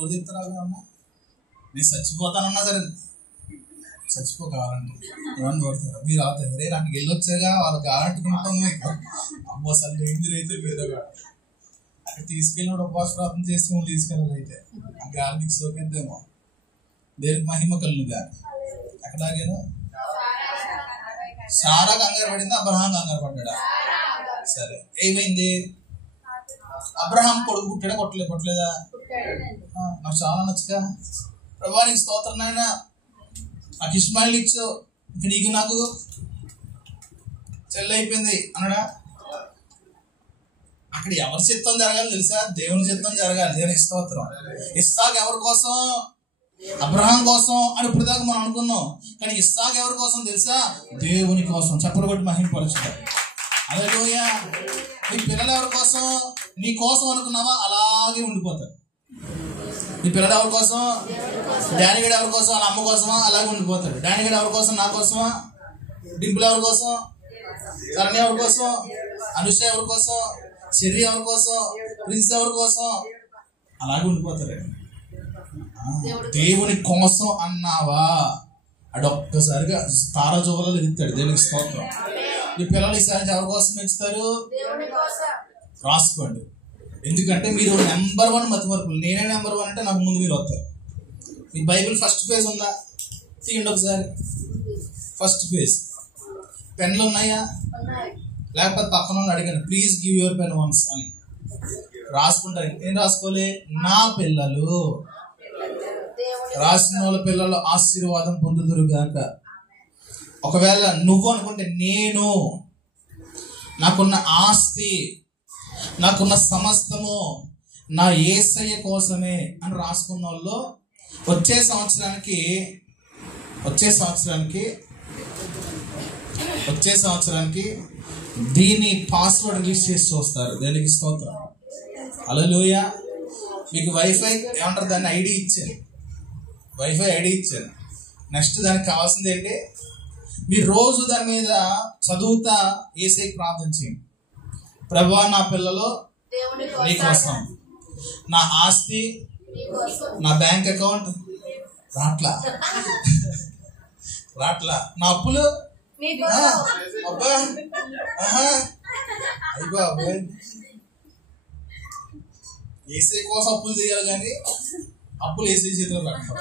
చెప్తారా? నేను చచ్చిపోతానన్నా సరే చచ్చిపోకావాలంటే ఏమన్నా కోరుతారా? మీరు అవుతారు రే నాకు వెళ్ళొచ్చాగా వాళ్ళు కావాలంటుకుంటాం మీకు అమ్మో అసలు ఇంజురీ పేదగా అక్కడ తీసుకెళ్ళినప్పుడు ఉపవాస ప్రార్థన చేసి మళ్ళీ తీసుకెళ్ళాలి. అయితే ఆ గాలి మీకు సోకేద్దేమో. దేవునికి మహిమ కలుగుగా. ఎక్కడ ఆగాను? సారా కంగారు పడిందా? అబ్రహాం కంగారు పడ్డా? సరే ఏమైంది? అబ్రహాం కొడుకు పుట్టాడా? కొట్టలేదా? నాకు చాలా నచ్చగా ప్రభా నీకు స్తోత్రం నాయన, నాకు ఇస్మాయిల్ ఇచ్చావు, ఇంక నీకు నాకు చెల్లి అయిపోయింది అన్నాడా? అక్కడ ఎవరి చిత్తం జరగాలి తెలుసా? దేవుని చిత్తం జరగాలి. దేవునికి స్తోత్రం. ఇస్సాకు ఎవరి కోసం? అబ్రహాం కోసం అని ఇప్పుడు దాకా మనం అనుకున్నాం. కానీ ఇస్సాకు ఎవరి కోసం తెలుసా? దేవుని కోసం. చప్పటి కొట్టి మహిమపరచుతారు. హల్లెలూయా. నీ పిల్లలు ఎవరి కోసం? నీ కోసం అనుకున్నావా? అలాగే ఉండిపోతారు. నీ పిల్లలు ఎవరి కోసం? డాడీ గడ ఎవరి కోసం? వాళ్ళ అమ్మ కోసమా? అలాగే ఉండిపోతాడు. డాడీ గడ ఎవరి కోసం? నా కోసమా? డింపుల్ ఎవరి కోసం? శరణ్య ఎవరి కోసం? అనుష ఎవరి కోసం? చెర్రీ ఎవరి కోసం? ప్రిన్స్ ఎవరి కోసం? అలాగే ఉండిపోతారు. దేవుని కోసం అన్నావా అడొక్కసారిగా తారజోలలో ఎత్తాడు. దేవునికి స్తోత్రం. ఈ పిల్లలు ఈసారి ఎవరి కోసం పెంచుతారు? రాసుకోండి. ఎందుకంటే మీరు నెంబర్ 1 మతిమరుపులు. నేనే నెంబర్ 1 అంటే నాకు ముందు మీరు వస్తారు. ఈ బైబిల్ ఫస్ట్ పేజ్ ఉందా? తీయండి ఒకసారి. First page. పెన్లు ఉన్నాయా? లేకపోతే పక్కన అడిగాను please give your pen once అని రాసుకుంటారు. ఏం రాసుకోలే? నా పిల్లలు రాసిన వాళ్ళ పిల్లలు ఆశీర్వాదం పొందుదురుగాక. ఒకవేళ నువ్వు అనుకుంటే నేను నాకున్న ఆస్తి, నాకున్న సమస్తము నా యేసయ్య కోసమే అని రాసుకున్న వాళ్ళు వచ్చే సంవత్సరానికి దీని పాస్వర్డ్ రిలీజ్ చేసి చూస్తారు. దేనికి స్తోత్రం. హల్లెలూయా. మీకు వైఫై ఏమంటారు దాన్ని? ఐడి ఇచ్చాను. వైఫై ఐడి ఇచ్చాను. నెక్స్ట్ దానికి కావాల్సింది ఏంటి? మీరు రోజు దాని మీద చదువుతా యేసయ్యకి ప్రార్థన చేయండి. ప్రభువా నా పిల్లలు నీ కోసం, నా ఆస్తి, నా బ్యాంక్ అకౌంట్ రాట్లా, నా అప్పులు అబ్బా అయిపో అబ్బాయి. యేసయ్య కోసం అప్పులు చేయాలి కానీ అప్పులు యేసయ్య చేతిలో పెట్టడం.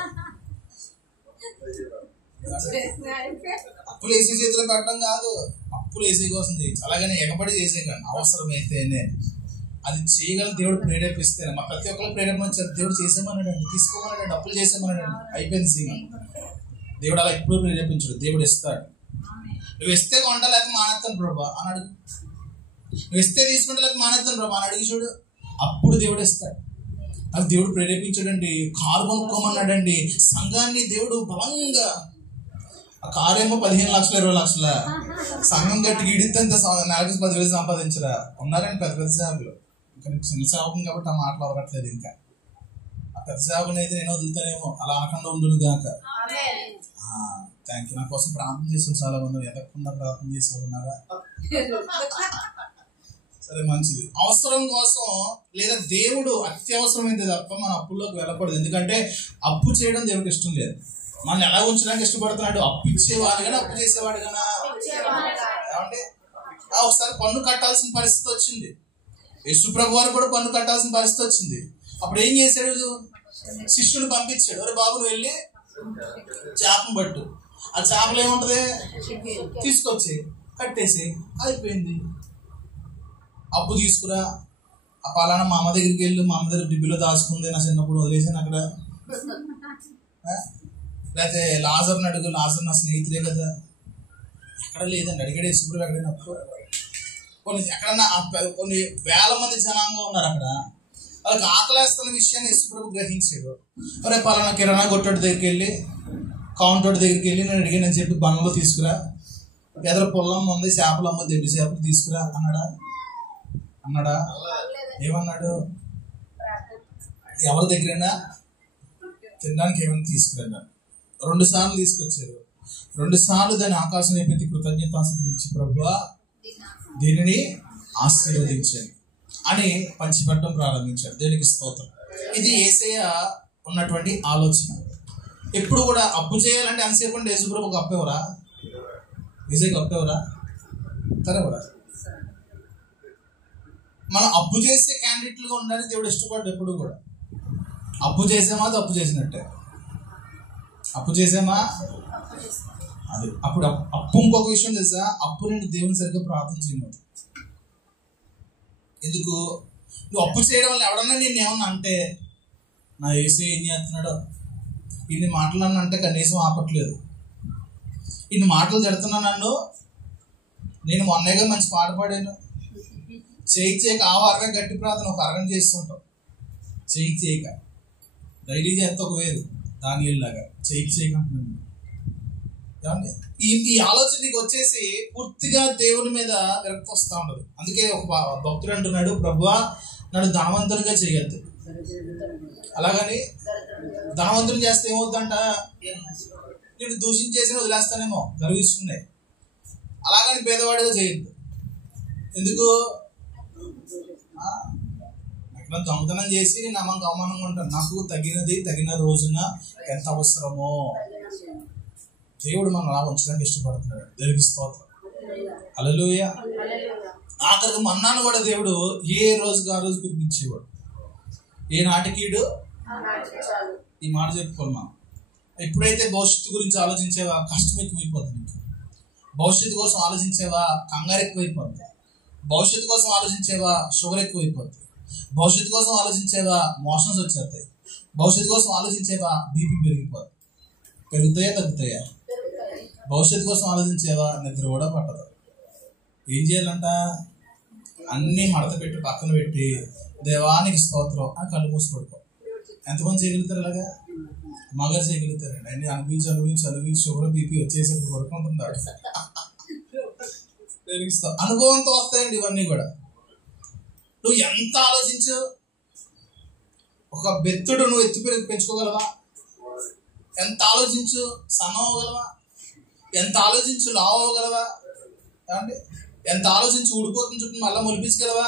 అప్పులు యేసయ్య చేతిలో పెట్టడం కాదు, అప్పులు యేసయ్య కోసం చేయొచ్చు. అలాగనే ఎగబడి చేసే కానీ అవసరమైతేనే అది చేయగల దేవుడు ప్రేరేపిస్తేనే. మా ప్రతి ఒక్కరు ప్రేరేపణ వచ్చారు. దేవుడు చేసేమన్నాడండి, తీసుకోమన్నాడండి, అప్పులు చేసేమన్నాడండి, అయిపోయింది సీన్. దేవుడు అలా ఎప్పుడు ప్రేరేపించడు. దేవుడు ఇస్తాడు. నువ్వు ఇస్తే కొంటా లేకపోతే మానేస్తాను ప్రభా అని అడుగు. నువ్వు ఇస్తే తీసుకుంటా లేకపోతే మానేస్తాను ప్రభా అని అడిగి చూడు. అప్పుడు దేవుడు ఇస్తాడు. అది దేవుడు ప్రేరేపించాడండి. కారు కొనుక్కోమన్నాడండి. సంఘాన్ని దేవుడు బలంగా, ఆ కారు ఏమో 15 లక్షలు 20 లక్షల సంఘం గట్టి ఇడితే నెలకు 10,000 సంపాదించరా? ఉన్నారండి పెద్ద పెద్ద సేవకులు. ఇంకా నీకు చిన్న సేవకం కాబట్టి ఆ మాటలు అవ్వట్లేదు. ఇంకా ఆ పెద్ద సేవకుని అయితే నేను వదులుతానేమో. అలా అనకుండా ఉండును గాక. Thank you. నా కోసం ప్రార్థన చేసిన చాలా మంది ఎదగకుండా ప్రార్థన చేసి ఉన్నారా? సరే మంచిది. అవసరం కోసం లేదా దేవుడు అత్యవసరమైంది తప్ప మన అప్పుల్లోకి వెళ్ళకూడదు. ఎందుకంటే అప్పు చేయడం దేవుడికి ఇష్టం లేదు. మనం ఎలా ఉంచడానికి ఇష్టపడుతున్నాడు? అప్పు ఇచ్చేవాడు కానీ అప్పు చేసేవాడు కదా. ఏమంటే ఒకసారి పన్ను కట్టాల్సిన పరిస్థితి వచ్చింది. యేసుప్రభు వారు కూడా పన్ను కట్టాల్సిన పరిస్థితి వచ్చింది. అప్పుడు ఏం చేశాడు? శిష్యుని పంపించాడు. ఒరే బాబు నువ్వు వెళ్ళి చేపను పట్టు. ఆ చేపలు ఏముంటది? తీసుకొచ్చి కట్టేసి అయిపోయింది. అప్పు తీసుకురా, ఆ పలానా మా అమ్మ దగ్గరికి వెళ్ళి మా అమ్మ దగ్గర డిబ్బిలో దాచుకుంది, నా చిన్నప్పుడు వదిలేసాను అక్కడ. లేకపోతే లాజర్ని అడుగు, లాజర్ నా స్నేహితులే కదా. ఎక్కడ లేదండి, అడిగాడు యేసుప్రభు. ఎక్కడైనా ఎక్కడన్నా కొన్ని వేల మంది జనాంగం ఉన్నారు అక్కడ. వాళ్ళకి ఆకలేస్తున్న విషయాన్ని యేసుప్రభు గ్రహించాడు. అరే పలానా కిరాణా కొట్టోడి దగ్గరికి వెళ్ళి, కౌంటర్ దగ్గరికి వెళ్ళి నేను అడిగానని చెప్పి బండ్లో తీసుకురా, ఎదరు పొలం ఉంది, చేపలు అమ్మ దెడ్డు చేపలు తీసుకురా అన్నాడా? ఏమన్నాడు? ఎవరి దగ్గరైనా తినడానికి ఏమైనా తీసుకురా. 2 సార్లు తీసుకొచ్చారు. 2 సార్లు దాన్ని ఆకాశం అయిపోయింది. కృతజ్ఞతాస్తుతులు ఇచ్చి ప్రభువా దీనిని ఆశీర్వదించండి అని పంచిపెట్టడం ప్రారంభించారు. దేవునికి స్తోత్రం. ఇది యేసయ్య ఉన్నటువంటి ఆలోచన. ఎప్పుడు కూడా అప్పు చేయాలంటే అంతసేపు అంటే యేసుప్రభు ఒక అప్పెవరా, విజయ్కి అప్పెవరా, తరెవరా? మనం అప్పు చేసే క్యాండిడేట్లుగా ఉండాలని దేవుడు ఇష్టపడ్డాడు. ఎప్పుడు కూడా అప్పు చేసామా తప్పు చేసినట్టే. అప్పు చేసామా అది అప్పుడు అప్పు. ఇంకొక విషయం తెలుసా, అప్పు నుండి దేవుని సరిగ్గా ప్రార్థన చేయలేదు. ఎందుకు? నువ్వు అప్పు చేయడం వల్ల ఎవడన్నా నేను ఏమన్నా అంటే, నా యేసే ఏం చేస్తున్నాడో, ఇన్ని మాటలు నన్ను అంటే కనీసం ఆపట్లేదు, ఇన్ని మాటలు జడుతున్నా నన్ను, నేను మొన్నగా మంచి పాట పాడాను, చేయి చేయక ఆవారగా గట్టి ప్రార్థన ఒక అరగంట చేస్తుంటాం. చేయి చేయక డైలీ చేస్తే ఒక వేరు, దానిలాగా చేయి చేయక అంటున్నాను. ఈ ఆలోచన నీకు వచ్చేసి పూర్తిగా దేవుని మీద విరక్తి వస్తూ ఉండదు. అందుకే ఒక భక్తుడు అంటున్నాడు, ప్రభువా నన్ను ధనవంతునిగా చేయొద్దు. అలాగని ధనవంతుని చేస్తే ఏమవుద్దంట, నేను దూషించేసి వదిలేస్తానేమో, గర్విస్తున్నాయి. అలాగని పేదవాడిగా చేయొద్దు. ఎందుకు? ఎక్కడ దొంగతనం చేసి నమ్మకం అవమానంగా ఉంటాను. నాకు తగినది తగిన రోజున ఎంత అవసరమో దేవుడు మనం అలా ఉంచడానికి ఇష్టపడుతున్నాడు. దేవునికి స్తోత్రం, హల్లెలూయా. ఆఖరికి మన్నాను కూడా దేవుడు ఏ రోజుకు ఆ రోజు కురిపించేవాడు. ఏ నాటికీడు ఈ మాట చెప్పుకోవాలి మనం. ఎప్పుడైతే భవిష్యత్తు గురించి ఆలోచించేవా కష్టం ఎక్కువైపోతుంది. భవిష్యత్తు కోసం ఆలోచించేవా కంగారు ఎక్కువైపోతుంది. భవిష్యత్తు కోసం ఆలోచించేవా షుగర్ ఎక్కువైపోతుంది. భవిష్యత్తు కోసం ఆలోచించేవా మోషన్స్ వచ్చేస్తాయి. భవిష్యత్తు కోసం ఆలోచించేవా బీపీ పెరిగిపోతుంది. పెరుగుతాయా తగ్గుతాయా? భవిష్యత్తు కోసం ఆలోచించేవా నిద్ర కూడా పట్టదు. ఏం చేయాలంట? అన్నీ మడత పెట్టి పక్కన పెట్టి దేవానికి స్తోత్రం అని కళ్ళు మూసి పడుకో. ఎంతమంది చేయగలుగుతారు అలాగా? మగరు చేయగలుగుతారండి. అన్ని అనుభవించి షుగర్ బీపీ వచ్చేసరికి పడుకుంటున్నాడు. అనుభవంతో వస్తాయండి ఇవన్నీ కూడా. నువ్వు ఎంత ఆలోచించు, ఒక బెత్తుడు నువ్వు ఎత్తి పెంచుకోగలవా? ఎంత ఆలోచించు సన్నవగలవా? ఎంత ఆలోచించు లావు అవ్వగలవా? ఏమండి ఎంత ఆలోచించి ఊడిపోతున్న చుట్టూ మళ్ళీ మొలిపించగలవా?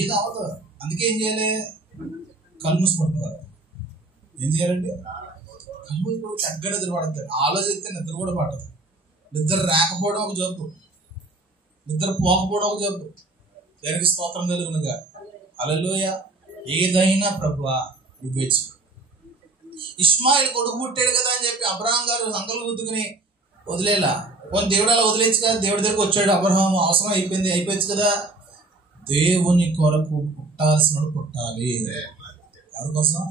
ఏది అవ్వదు. అందుకే ఏం చేయాలి? కళ్ళు మూసి పడుకోవాలి. ఏం చేయాలండి? కళ్ళు మూసి పడుకో. చక్కగా నిద్ర పడుతుంది. ఆలోచిస్తే నిద్ర కూడా పడదు. నిద్ర రాకపోవడం ఒక జబ్బు, నిద్ర పోకపోవడం ఒక జబ్బు. దేవునికి స్తోత్రం కలుగునుగా, హల్లెలూయా. ఏదైనా ప్రభువా నువ్వే చెయ్యి. ఇష్మాయిల్ కొడుకు పుట్టాడు కదా అని చెప్పి అబ్రహాం గారు సంకలు గుద్దుకుని వదిలేలా. కొన్ని దేవుడు అలా వదిలేచ్చు కదా. దేవుడి దగ్గరకు వచ్చాడు అబ్రహాం, అవసరం అయిపోయచ్చు కదా. దేవుని కొరకు పుట్టాల్సిన పుట్టాలి. ఎవరి కోసం?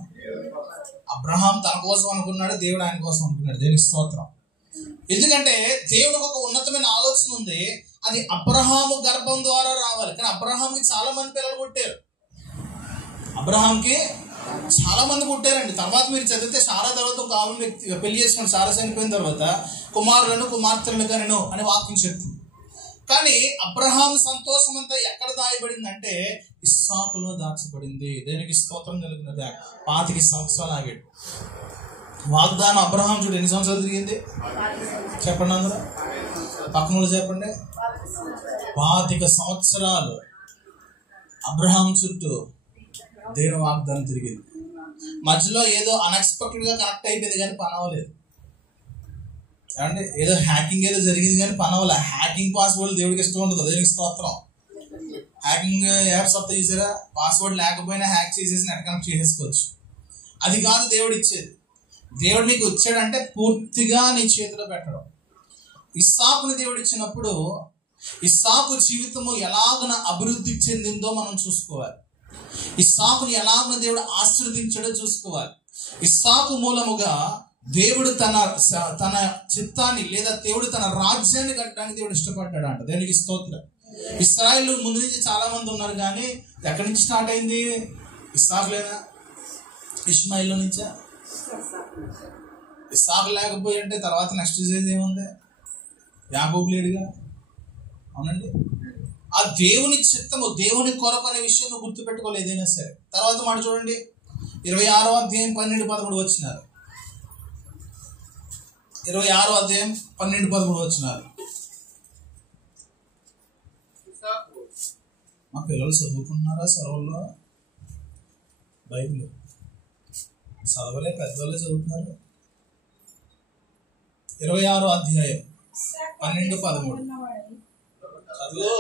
అబ్రహాం తన కోసం అనుకున్నాడు, దేవుడు ఆయన కోసం అనుకున్నాడు. దేవునికి స్తోత్రం. ఎందుకంటే దేవునికి ఒక ఉన్నతమైన ఆలోచన ఉంది. అది అబ్రహాము గర్భం ద్వారా రావాలి. కానీ అబ్రహాంకి చాలా మంది పిల్లలు పుట్టారు. అబ్రహాంకి చాలా మంది పుట్టారండి. తర్వాత మీరు చదివితే సారా తర్వాత ఒక ఆమె వ్యక్తి పెళ్లి చేసుకుని సారా చనిపోయిన తర్వాత కుమారులను కుమార్తెలను కనెను అని వాక్యం చెప్తుంది. కానీ అబ్రహాం సంతోషం అంతా ఎక్కడ దాయబడిందంటే ఇస్సాకులో దాచబడింది. దేనికి స్తోత్రం కలుగునదా. 25 సంవత్సరాలు ఆగాడు. వాగ్దానం అబ్రహాం చూడు ఎన్ని సంవత్సరాలు తిరిగింది చెప్పండి. అందరూ పక్కన చెప్పండి. 25 సంవత్సరాలు అబ్రహాం చుట్టూ దేవుని వాగ్దానం తిరిగింది. మధ్యలో ఏదో అన్ఎక్స్పెక్టెడ్ గా కనెక్ట్ అయిపోయింది కానీ పని అవ్వలేదు. అంటే ఏదో హ్యాకింగ్ ఏదో జరిగింది కానీ పని అవ్వలే. హ్యాకింగ్ పాస్వర్డ్ దేవుడికి ఇష్టం ఉండదు. దేవునికి స్తోత్రం. హ్యాకింగ్ యాప్స్ వస్తాయి చూసారా, పాస్వర్డ్ లేకపోయినా హ్యాక్ చేసేసి నెట్ కనెక్ట్ చేసేసుకోవచ్చు. అది కాదు దేవుడు ఇచ్చేది. దేవుడు నీకు వచ్చాడంటే పూర్తిగా నీ చేతిలో పెట్టడం. ఇస్సాకుని దేవుడు ఇచ్చినప్పుడు ఇస్సాకు జీవితము ఎలాగున అభివృద్ధి చెందిందో మనం చూసుకోవాలి. ఇస్సాకుని ఎలాగున దేవుడు ఆశీర్వదించడో చూసుకోవాలి. ఇస్సాకు మూలముగా దేవుడు తన చిత్తాన్ని లేదా దేవుడు తన రాజ్యాన్ని కట్టడానికి దేవుడు ఇష్టపడ్డాడు అంట. దేనికి స్తోత్రం. ఇశ్రాయేల్ ముందు నుంచి చాలా మంది ఉన్నారు కానీ ఎక్కడి నుంచి స్టార్ట్ అయింది? ఇస్సాకులేనా? ఇష్మాయిల్లో నుంచా? ఇస్సాకు లేకపోయి అంటే తర్వాత నెక్స్ట్ చేసేది ఏముంది? యాకోబు లేడుగా. అవునండి. ఆ దేవుని చిత్తము దేవుని కొరకు అనే విషయం నువ్వు గుర్తుపెట్టుకోలేదు ఏదైనా సరే. తర్వాత మాట చూడండి, 26వ అధ్యాయం 12-13 వచ్చినారు. 26వ అధ్యాయం 12-13 వచ్చినారు. మా పిల్లలు చదువుకున్నారా సెలవుల్లో బైబిల్? చదవలే, పెద్దవాళ్ళే చదువుతున్నారు. 26వ అధ్యాయం 12-13 చదువు.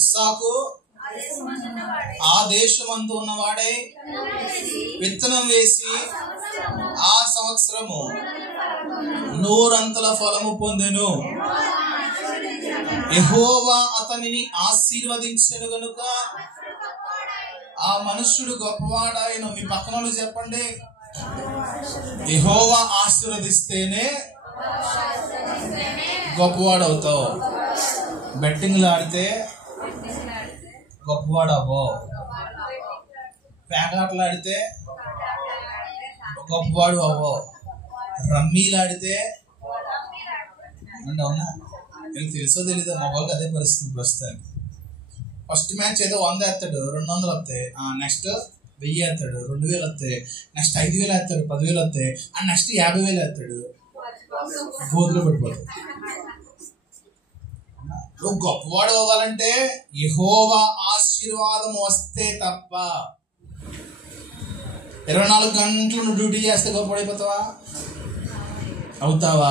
ఇస్సాకు ఆ దేశమందు ఉన్నవాడే విత్తనం వేసి ఆ సంవత్సరము 100 అంతల ఫలము పొందెను. యెహోవా అతనిని ఆశీర్వదించెను గనుక ఆ మనుష్యుడు గొప్పవాడాయన. మీ పక్కన వాళ్ళు చెప్పండి, యెహోవా ఆశీర్వదిస్తేనే గొప్పవాడు అవుతావు. బెట్టింగ్లు ఆడితే గొప్పవాడు అవ్వో, పేకాటలు ఆడితే గొప్పవాడు అవ్వో, రమ్మీలు ఆడితే అంటే అవునా? మీకు తెలుసో తెలీదో, మా వాళ్ళకి అదే పరిస్థితి ప్రస్తుతానికి. ఫస్ట్ మ్యాచ్ ఏదో 100 వేస్తాడు, 200 వస్తాయి. నెక్స్ట్ 1000 వేస్తాడు, 2000 వస్తాయి. నెక్స్ట్ 5000 వేస్తాడు, 10,000 వస్తాయి. అండ్ నెక్స్ట్ 50,000 వేస్తాడు. గోతులో పడిపోతాడు. నువ్వు గొప్పవాడు అవ్వాలంటే యెహోవా ఆశీర్వాదం వస్తే తప్ప. 24 గంటలు నువ్వు డ్యూటీ చేస్తే గొప్పవాడైపోతావా? అవుతావా?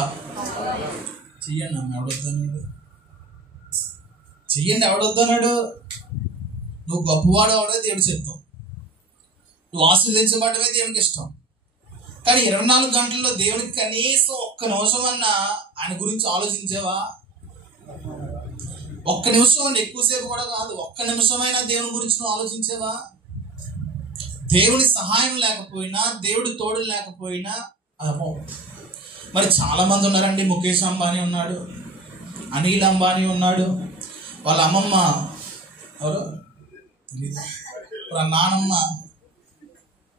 చెయ్యండి అమ్మ, ఎవడొద్దన్నాడు? చెయ్యండి, ఎవడొద్దన్నాడు? నువ్వు గొప్పవాడు అవడమే దేవుడి చిత్తం, నువ్వు ఆశీర్వదించబడమే దేవునికి ఇష్టం. కానీ 24 గంటల్లో దేవునికి కనీసం ఒక్క నిమిషం అన్నా ఆయన గురించి ఆలోచించావా? ఒక్క నిమిషం అండి, ఎక్కువసేపు కూడా కాదు, ఒక్క నిమిషమైనా దేవుని గురించి నువ్వు ఆలోచించావా? దేవుని సహాయం లేకపోయినా, దేవుడి తోడు లేకపోయినా అమ్మో. మరి చాలా మంది ఉన్నారండి. ముఖేష్ అంబానీ ఉన్నాడు, అనిల్ అంబానీ ఉన్నాడు, వాళ్ళ అమ్మమ్మ ఎవరు నానమ్మ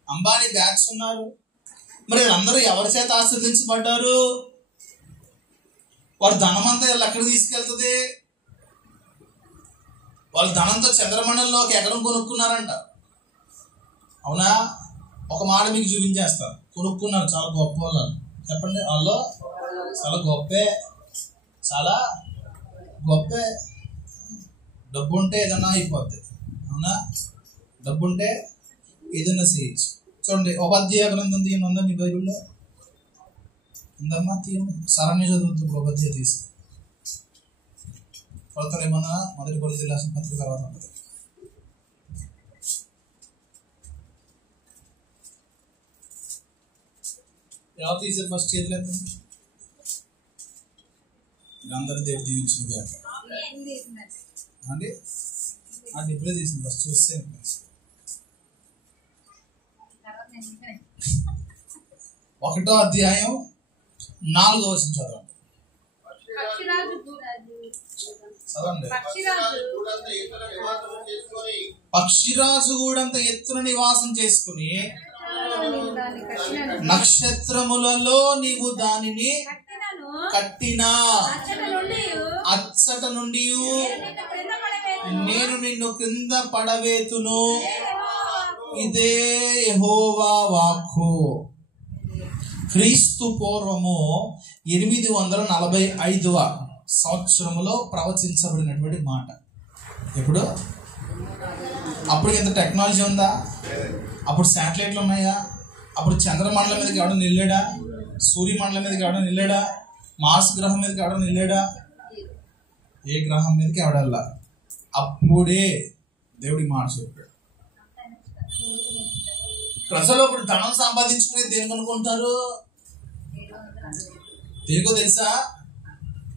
అంబానీ బ్యాచ్ ఉన్నారు. మరి వీళ్ళందరూ ఎవరి చేత ఆశీర్వదించబడ్డారు? వారి ధనమంతా వీళ్ళు ఎక్కడ తీసుకెళ్తుంది? వాళ్ళ ధనంతో చంద్రమండలంలో ఒక ఎకరం కొనుక్కున్నారంట. అవునా? ఒక మాట మీకు చూపించేస్తారు. కొనుక్కున్నారు, చాలా గొప్ప వాళ్ళు. చెప్పండి, వాళ్ళు చాలా గొప్పే, చాలా గొప్పే. డబ్బు ఉంటే ఏదన్నా అయిపోద్ది. అవునా? డబ్బు ఉంటే ఏదన్నా చేయొచ్చు. చూడండి, ఉపాధ్యాయ గ్రంథం తీయమందా మీ బైబిల్లో? ఉందమ్మా, తీయమ్మా. సరణ్య చదువుతుంది. ఉపాధ్యాయ తీసి కొలతలు ఏమన్నా మొదటి కొలత రాసిన పత్రిక తర్వాత ఉంటుంది. ఎలా తీసారు? ఫస్ట్ చేతులు ఎత్తండి. అందరూ దేవుడు దీవించింది అండి. ఇప్పుడే తీసింది, ఫస్ట్ చూస్తే 1వ అధ్యాయం 4వ వచనం చదవండి. పక్షిరాజు గూడంత ఎత్తున నివాసం చేసుకుని నక్షత్రములలో నీవు దానిని కట్టినా అచ్చట నుండి నేను నిన్ను క్రింద పడవేతును. ఇదే యెహోవా వాక్కు. క్రీస్తు పూర్వము 845వ సంవత్సరములో ప్రవచించబడినటువంటి మాట. ఎప్పుడు? అప్పుడు ఇంత టెక్నాలజీ ఉందా? అప్పుడు శాటిలైట్లు ఉన్నాయా? అప్పుడు చంద్రమండలం మీదకి ఎవడో నిల్లాడా? సూర్యమండలం మీదకి ఎవడో నిల్లాడా? మార్స్ గ్రహం మీదకి ఎవడో నిల్లాడా? ఏ గ్రహం మీదకి ఎవడల్లా. అప్పుడే దేవుడి మాట చెప్పాడు. ప్రజలు అప్పుడు ధనం సంపాదించుకునే దేనికి అనుకుంటారు? దేనికో తెలుసా?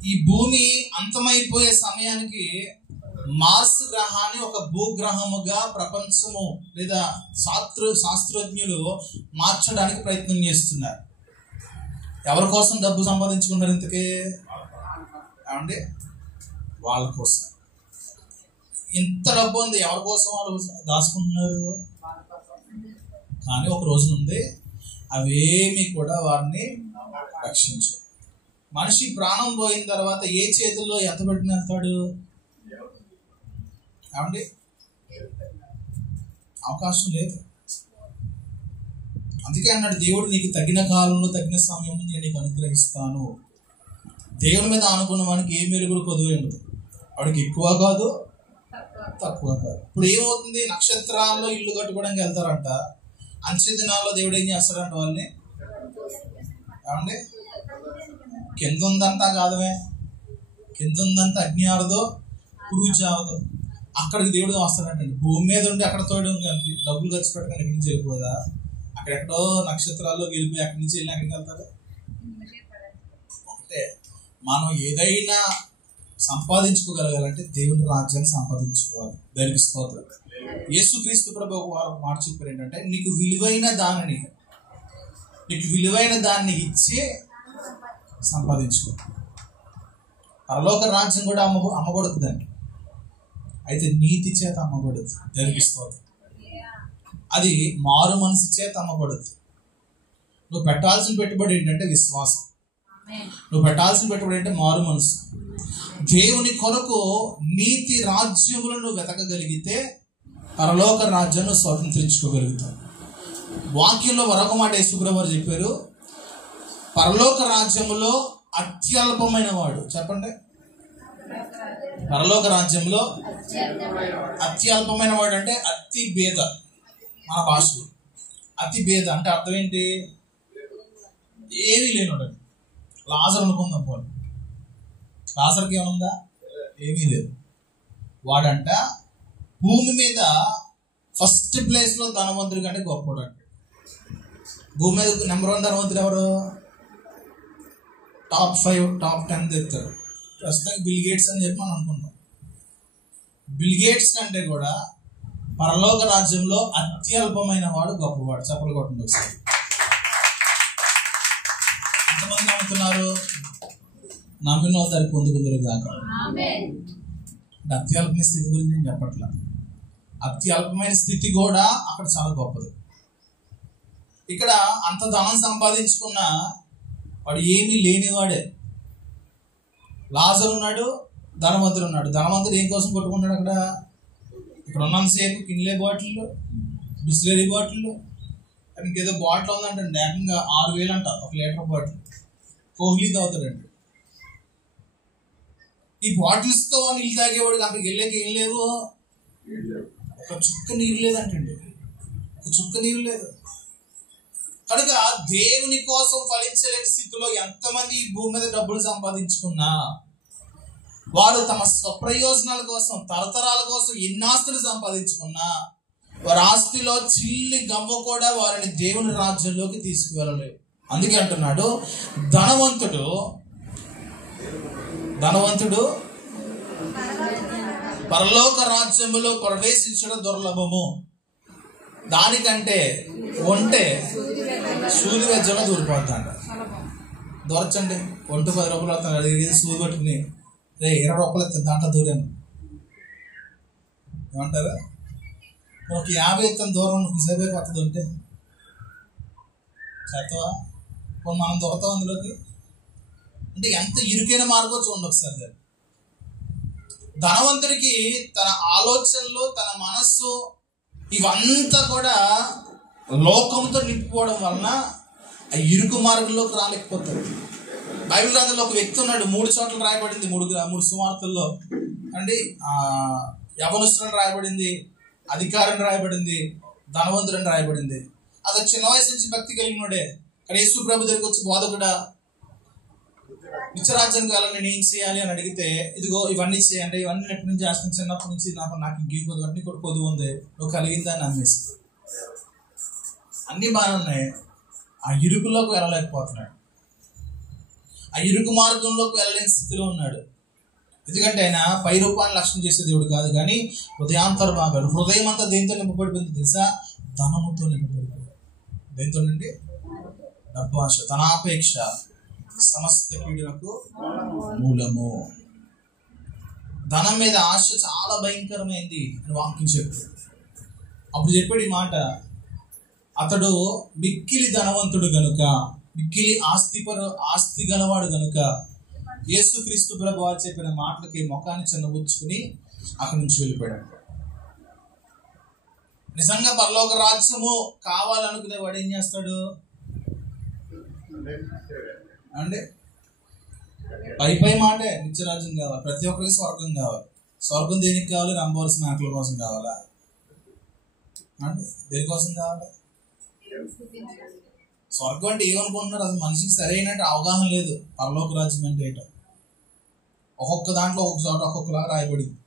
ఈ భూమి అంతమైపోయే సమయానికి మార్స్ గ్రహాన్ని ఒక భూగ్రహముగా ప్రపంచము లేదా శాస్త్రజ్ఞులు మార్చడానికి ప్రయత్నం చేస్తున్నారు. ఎవరి కోసం డబ్బు సంపాదించుకున్నారు ఇంతకీ? ఏమండి? వాళ్ళ కోసం. ఇంత డబ్బు ఉంది, ఎవరి కోసం వాళ్ళు దాచుకుంటున్నారు? కానీ ఒక రోజు ఉంది, అవేమి కూడా వారిని రక్షించు. మనిషి ప్రాణం పోయిన తర్వాత ఏ చేతుల్లో ఎంత పెట్టిన వెళ్తాడు? ఏమండి? అవకాశం లేదు. అందుకే అన్నాడు దేవుడు, నీకు తగిన కాలంలో తగిన సమయం నేను నీకు అనుగ్రహిస్తాను. దేవుని మీద ఆనుకున్న వానికి ఏ మేలు కూడా కొదువే ఉండదు. వాడికి ఎక్కువ కాదు, తక్కువ కాదు. ఇప్పుడు ఏమవుతుంది? నక్షత్రాల్లో ఇల్లు కట్టుకోవడానికి వెళ్తారంట. అంచె దినాల్లో దేవుడు ఏం చేస్తాడంటే వాళ్ళని ఏమండి కింద ఉందంతా కాదమే, కింద ఉందంతా అగ్ని ఆరదో పురుగు చావదు, అక్కడికి దేవుడు వస్తాడంటండి. భూమి మీద ఉండి అక్కడ తోడు డబ్బులు ఖర్చు పెట్టకుండా ఎక్కడి నుంచి వెళ్ళిపోదా, అక్కడెక్కడో నక్షత్రాల్లో వెళ్ళిపోయి అక్కడి నుంచి వెళ్ళి ఎక్కడికి వెళ్తారు. ఒకటే, మనం ఏదైనా సంపాదించుకోగలగాలంటే దేవుని రాజ్యాన్ని సంపాదించుకోవాలి. దానికి స్తోత్రం. యేసుక్రీస్తు ప్రభు వారు మాట చెప్పారు ఏంటంటే, నీకు విలువైన దాన్ని ఇచ్చి సంపాదించుకో. పరలోక రాజ్యం కూడా అమ్మబడుతుందండి. అయితే నీతి చేత అమ్మబడుతుంది. దానికి స్తోత్రం. అది మారు మనసు చేత అమ్మబడుతుంది. నువ్వు పెట్టాల్సిన పెట్టుబడి ఏంటంటే విశ్వాసం. నువ్వు పెట్టాల్సిన పెట్టుబడి అంటే మారు మనసు. దేవుని కొరకు నీతి రాజ్యములను నువ్వు వెతకగలిగితే పరలోక రాజ్యాన్ని స్వతంత్రించుకోగలుగుతావు. వాక్యంలో మరొక మాట యేసుప్రభువు చెప్పారు, పరలోక రాజ్యములో అత్యల్పమైన వాడు, చెప్పండి, పరలోక రాజ్యంలో అత్యల్పమైన వాడు అంటే అతి భేద. మన భాషలో అతి భేద అంటే అర్థం ఏంటి? ఏమీ లేనుడు. లాజరు అనుకుందాం పోనీ, లాజర్కి ఏమనుందా? ఏమీ లేదు. వాడంట భూమి మీద ఫస్ట్ ప్లేస్లో ధనవంతుడి కంటే గొప్పవాడు అంటే. భూమి మీద నెంబర్ 1 ధనవంతుడు ఎవరు? టాప్ 5 టాప్ 10 తెస్తారు. ప్రస్తుతానికి బిల్ గేట్స్ అని చెప్పి మనం అనుకుంటాం. బిల్ గేట్స్ కంటే కూడా పరలోక రాజ్యంలో అత్యల్పమైన వాడు గొప్పవాడు. చెప్పలు కొట్టండి ఒకసారి. ఎంతమంది నమ్ముతున్నారు? నమ్మిన దాన్ని పొందుకుందరు కాక. అత్యల్పమైన స్థితి గురించి నేను చెప్పట్లా. అత్యల్పమైన స్థితి కూడా అక్కడ చాలా గొప్పది. ఇక్కడ అంత ధనం సంపాదించుకున్న వాడు ఏమీ లేనివాడే. లాజరు ఉన్నాడు, ధనవంతుడు ఉన్నాడు. ధనవంతుడు ఏం కోసం కొట్టుకుంటాడు అక్కడ? ఇక్కడ ఉన్నంతసేపు కిన్లే బాటిళ్ళు, బిస్లరీ బాటిళ్ళు, ఇంకేదో బాటిల్ ఉందంటండి, ఏకంగా 6,000 అంట 1 లీటర్ బాటిల్. కోహ్లీ తాగుతాడండి. ఈ బాటిల్స్తో నీళ్ళు తాగేవాడికి అక్కడికి వెళ్ళాక ఏం లేవు, ఒక చుక్క నీరు లేదంటండి, ఒక చుక్క నీరు లేదు. కనుక దేవుని కోసం ఫలించలేని స్థితిలో ఎంతమంది ఈ భూమి మీద డబ్బులు సంపాదించుకున్నా వారు తమ స్వప్రయోజనాల కోసం, తరతరాల కోసం ఎన్ని ఆస్తులు సంపాదించుకున్నా వారి ఆస్తిలో చిల్లి గవ్వ కూడా వారిని దేవుని రాజ్యంలోకి తీసుకువెళ్ళలేవు. అందుకే అంటున్నాడు, ధనవంతుడు పరలోక రాజ్యములో ప్రవేశించడం దుర్లభము, దానికంటే ఒంటే సూది వెజ్జలో దూరిపోతాడు. దూరచండి, ఒంటి 10 రూపాయలు అవుతాను, అది సూది పట్టుకుని 20 రూపాయలు ఎత్తాను, దాంట్లో దూరాను ఏమంటారా? ఒక 50 ఎత్తాను దూరం సేపే కొత్తది ఉంటే చేతవా మనం దొరతాం అందులోకి. అంటే ఎంత ఇరుకైన మార్గం చూడండి ఒకసారి. ధనవంతుడికి తన ఆలోచనలు, తన మనస్సు ఇవంతా కూడా లోకంతో నింపుకోవడం వలన ఆ ఇరుకు మార్గంలోకి రాలేకపోతాడు. బైబిల్ గ్రంథంలో ఒక వ్యక్తి ఉన్నాడు, 3 చోట్ల రాయబడింది, 3 సువార్తల్లో అండి. యవనస్తులను రాయబడింది, అధికారం రాయబడింది, ధనవంతుడని రాయబడింది. అతను చిన్న వయసు నుంచి భక్తి కలిగినోడే. కానీ యేసు ప్రభు దగ్గరికి వచ్చి, బోధకుడా నిత్యరాజ్యానికి వెళ్ళాలి, నేను ఏం చేయాలి అని అడిగితే, ఇదిగో ఇవన్నీ చేయండి, ఇవన్నీ ఎప్పటి నుంచి చేస్తాను, చిన్నప్పటి నుంచి నాకు ఇంకేం అన్నీ కూడా కొద్దు ఉంది, నువ్వు కలిగిందని అమ్మేసి అన్నీ బాగానే ఉన్నాయి. ఆ ఇరుకులోకి వెళ్ళలేకపోతున్నాడు, ఆ ఇరుకు మార్గంలోకి వెళ్ళలేని స్థితిలో ఉన్నాడు. ఎందుకంటే ఆయన పై రూపాన్ని లక్ష్యం చేసే దేవుడు కాదు, కానీ హృదయాంతర్భాగాలు, హృదయం అంతా దేంతో నింపబడిపోయింది తెలుసా? ధనముతో నింపబడిపోయింది. దేంతో నుండి? డబ్బాశ, ధనాపేక్ష సమస్త కీడులకు మూలము. ధనం మీద ఆశ చాలా భయంకరమైంది అని వాక్యం చెప్తుంది. అప్పుడు చెప్పాడు ఈ మాట, అతడు మిక్కిలి ధనవంతుడు గనుక, మిక్కిలి ఆస్తి గలవాడు గనుక యేసుక్రీస్తు ప్రభువు చెప్పిన మాటలకి ముఖాన్ని చిన్నబుచ్చుకుని అక్కడి నుంచి వెళ్ళిపోయాడు. నిజంగా పరలోక రాజ్యము కావాలనుకునే వాడు ఏం చేస్తాడు అంటే? పై మాటే నిత్యరాజ్యం కావాలి, ప్రతి ఒక్కరికి స్వర్గం కావాలి. స్వర్గం దేనికి కావాలి? రంభవలసిన ఆకలి కోసం కావాలా అంటే? దేని కోసం కావాలి? స్వర్గం అంటే ఏమనుకుంటున్నారు? అసలు మనిషికి సరైన అవగాహన లేదు. పరలోక రాజ్యం అంటే ఏంటో ఒక్కొక్క దాంట్లో ఒక్కొక్క చోట ఒక్కొక్కలా రాయబడింది.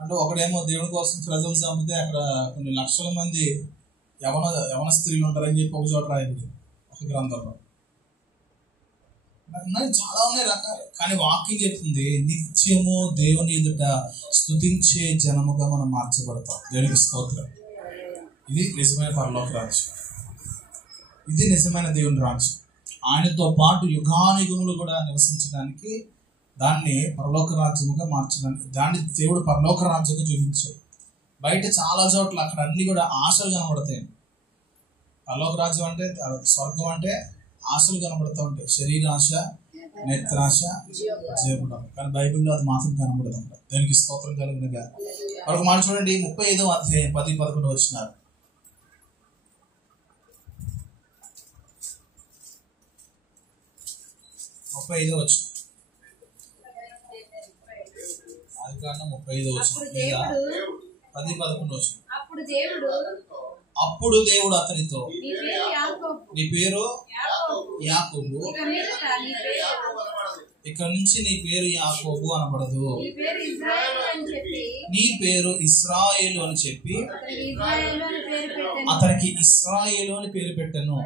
అంటే ఒకడేమో దేవుని కోసం ప్రజలు చంపితే అక్కడ కొన్ని లక్షల మంది యవన స్త్రీలు ఉంటారని చెప్పి ఒక చోట రాయబడింది ఒక గ్రంథంలో. చాలా ఉన్నాయి రకాలు. కానీ వాక్యం చెప్తుంది నిత్యము దేవుని ఎదుట స్తుతించే జనముగా మనం మార్చబడతాం. దేవునికి స్తోత్రం. ఇది నిజమైన పరలోక రాజ్యం. ఇది నిజమైన దేవుని రాజ్యం. ఆయనతో పాటు యుగానుయుగములు కూడా నివసించడానికి దాన్ని పరలోక రాజ్యముగా మార్చడానికి దాన్ని దేవుడు పరలోక రాజ్యంగా చూపించాడు. బయట చాలా చోట్ల అక్కడ అన్ని కూడా ఆశలు కనబడతాయి. పరలోక రాజ్యం అంటే స్వర్గం అంటే ఆశలు కనబడుతూ ఉంటాయి. శరీరాశ, నేత్రాశ, జీవడం. కానీ బైబిల్లో అది మాత్రం కనబడదు అక్కడ. దానికి స్తోత్రం కలుగునుగా. మరొక మాట చూడండి, 35వ అధ్యాయం 10-11 వచనాలు. 35వ వచనం. అది కారణం 35వ వచనం 10-11 వచనం. అప్పుడు దేవుడు అతనితో, నీ పేరు యాకోబు, ఇక నుంచి నీ పేరు యాకోబు అనబడదు, నీ పేరు ఇశ్రాయేలు అని చెప్పి అతనికి ఇశ్రాయేలు అని పేరు పెట్టను.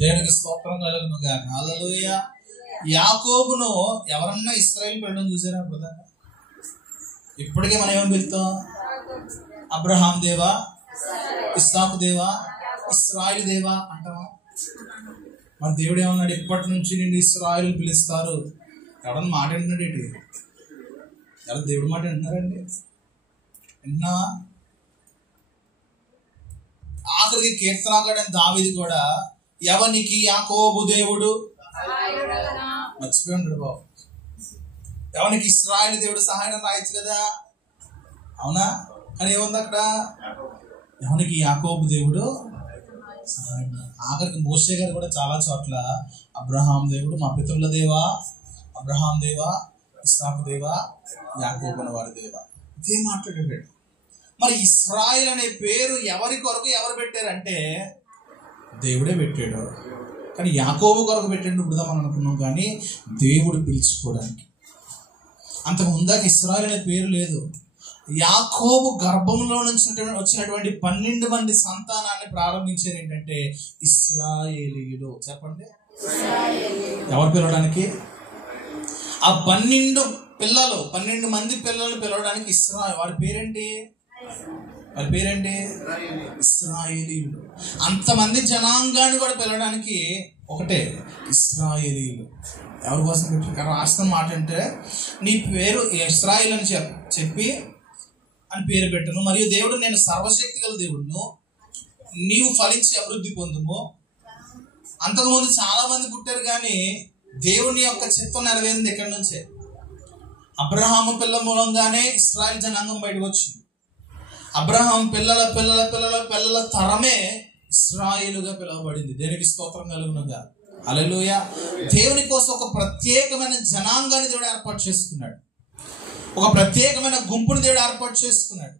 దేవునికి స్తోత్రం కలుగునుగా. హల్లెలూయా. యాకోబును ఎవరన్నా ఇశ్రాయేలు పెట్టడం చూసారా? ఇప్పుడు ఇప్పటికే మనం ఏమని పిలుస్తాం? అబ్రహాం దేవా, ఇస్సాకు దేవా, ఇశ్రాయేలు దేవా అంటామా? మరి దేవుడు ఏమన్నాడు? ఇప్పటి నుంచి నిన్ను ఇశ్రాయేలు పిలుస్తారు. ఎవడన్నా మాట వింటున్నాడు ఏంటి? ఎవరు దేవుడి మాట వింటున్నారండి? విన్నా ఆఖరికి కీర్తనాకాడని దావీదు కూడా ఎవనికి యాకోబు దేవుడు మర్చిపోయి ఉండడు బాబు. ఎవరికి ఇశ్రాయేలు దేవుడు సహాయం రాయొచ్చు కదా, అవునా? కానీ ఏముంది అక్కడ? ఎవరికి యాకోబు దేవుడు సహాయం. ఆఖరికి మోషే గారు కూడా చాలా చోట్ల అబ్రహాం దేవుడు మా పితరుల దేవా, అబ్రహాం దేవా, ఇస్సాకు దేవా, యాకోబు అనే వారి దేవా, ఇదే మాట్లాడాడు. మరి ఇశ్రాయేల్ అనే పేరు ఎవరి కొరకు ఎవరు పెట్టారంటే దేవుడే పెట్టాడు. కానీ యాకోబు కొరకు పెట్టాడు ఇప్పుడు మనం అనుకున్నాం, కానీ దేవుడు పిలుచుకోవడానికి. అంతకు ముందాక ఇశ్రాయేల్ అనే పేరు లేదు. యాకోబు గర్భంలో నుంచి వచ్చినటువంటి 12 మంది సంతానాన్ని ప్రారంభించారు ఏంటంటే ఇశ్రాయేలీయులు. చెప్పండి, ఎవరు పిలవడానికి? ఆ 12 మంది పిల్లలు పిలవడానికి ఇశ్రాయేలు. వారి పేరేంటి? ఇశ్రాయేలీయులు. అంతమంది జనాంగాన్ని కూడా పిలవడానికి ఒకటే, ఇశ్రాయేలీయులు. ఎవరి కోసం పెట్టారు? రాష్ట్రం మాట అంటే నీ పేరు ఇశ్రాయేల్ అని చెప్పి అని పేరు పెట్టను. మరియు దేవుడు నేను సర్వశక్తి గల దేవుడును, నీవు ఫలించి అభివృద్ధి పొందుము. అంతకుముందు చాలా మంది పుట్టారు, కానీ దేవుని యొక్క చిత్తం నెరవేరింది ఎక్కడి నుంచే? అబ్రహాము పిల్ల మూలంగానే ఇశ్రాయేల్ జనాంగం బయటకు వచ్చింది. అబ్రహాం పిల్లల పిల్లల పిల్లల పిల్లల తరమే ఇశ్రాయేలుగా పిలువబడింది. దేవునికి స్తోత్రం కలుగునుగా. హల్లెలూయా. దేవుని కోసం ఒక ప్రత్యేకమైన జనాంగాన్ని దేవుడు ఏర్పాటు చేసుకున్నాడు. ఒక ప్రత్యేకమైన గుంపుని దేవుడు ఏర్పాటు చేసుకున్నాడు.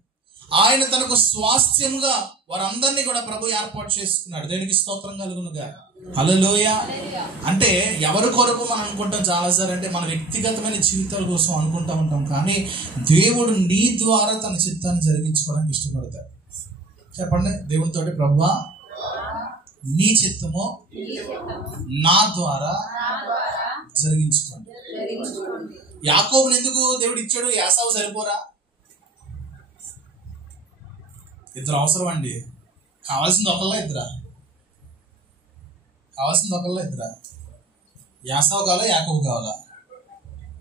ఆయన తనకు స్వాస్థ్యంగా వారందరినీ కూడా ప్రభు ఏర్పాటు చేసుకున్నాడు. దేవునికి స్తోత్రం కలుగునుగా. హల్లెలూయా. అంటే ఎవరి కొరకు మనం అనుకుంటాం చాలాసార్లు అంటే మన వ్యక్తిగతమైన జీవితాల కోసం అనుకుంటా ఉంటాం, కానీ దేవుడు నీ ద్వారా తన చిత్తాన్ని జరిగించుకోవడానికి ఇష్టపడతాడు. చెప్పండి దేవునితోటి, ప్రభువా నీ చిత్తము నా ద్వారా జరిగించుకోండి. యాకోబుని ఎందుకు దేవుడు ఇచ్చాడు? యాసావు సరిపోరా? ఇద్దరు అవసరం అండి. కావాల్సింది ఒకళ్ళ ఇద్దరా? కావాల్సింది ఒకళ్ళ ఇద్దరా? యాసావు కావాలా, యాకోబు కావాలా?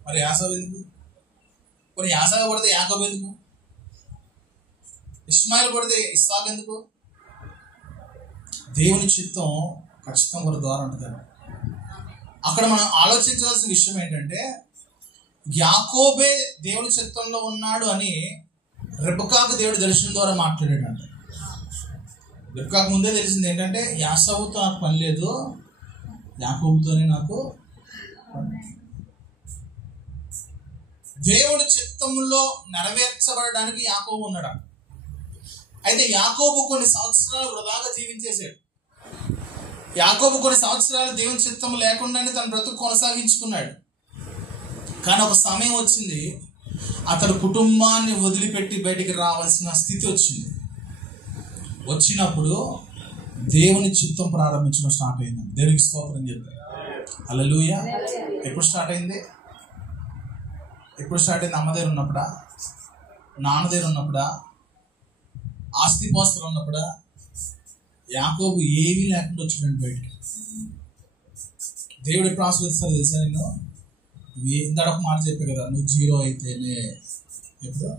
మరి యాసావు ఎందుకు? కొన్ని యాసావు పడితే యాకోబు ఎందుకు? ఇష్మాయిల్ పడితే ఇస్సాకు ఎందుకు? దేవుని చిత్తం ఖచ్చితంగా ఒక ద్వారా ఉంటుంది. అక్కడ మనం ఆలోచించవలసిన విషయం ఏంటంటే యాకోబే దేవుని చిత్తంలో ఉన్నాడు అని రెబెక్కాకు దేవుడు దర్శనం ద్వారా మాట్లాడాడంట. రెబెక్కాకు ముందే తెలిసింది ఏంటంటే యాకోబుతో నాకు పని లేదు, యాకోబుతోనే నాకు దేవుడి చిత్తంలో నెరవేర్చబడడానికి యాకోబు ఉన్నాడు. అయితే యాకోబు కొన్ని సంవత్సరాలు వృధాగా జీవించేశాడు. యాకోబు కొన్ని సంవత్సరాలు దేవుని చిత్తం లేకుండానే తన బ్రతుకు కొనసాగించుకున్నాడు. కానీ ఒక సమయం వచ్చింది, అతడు కుటుంబాన్ని వదిలిపెట్టి బయటికి రావాల్సిన స్థితి వచ్చింది. వచ్చినప్పుడు దేవుని చిత్తం ప్రారంభించడం స్టార్ట్ అయింది. దేవునికి స్తోత్రం చెప్పారు. హల్లెలూయా. ఎప్పుడు స్టార్ట్ అయింది? అమ్మ దగ్గర ఉన్నప్పుడా, నాన్న దగ్గర ఉన్నప్పుడా, ఆస్తిపాస్తులు ఉన్నప్పుడా? యాకోబు ఏమీ లేకుండా వచ్చాడండి బయటికి. దేవుడు ఎప్పుడు ఆశీర్వదిస్తారో తెలుసా? నేను ఇంతడొక మాట చెప్పే కదా, నువ్వు జీరో అయితేనే. ఎప్పుడు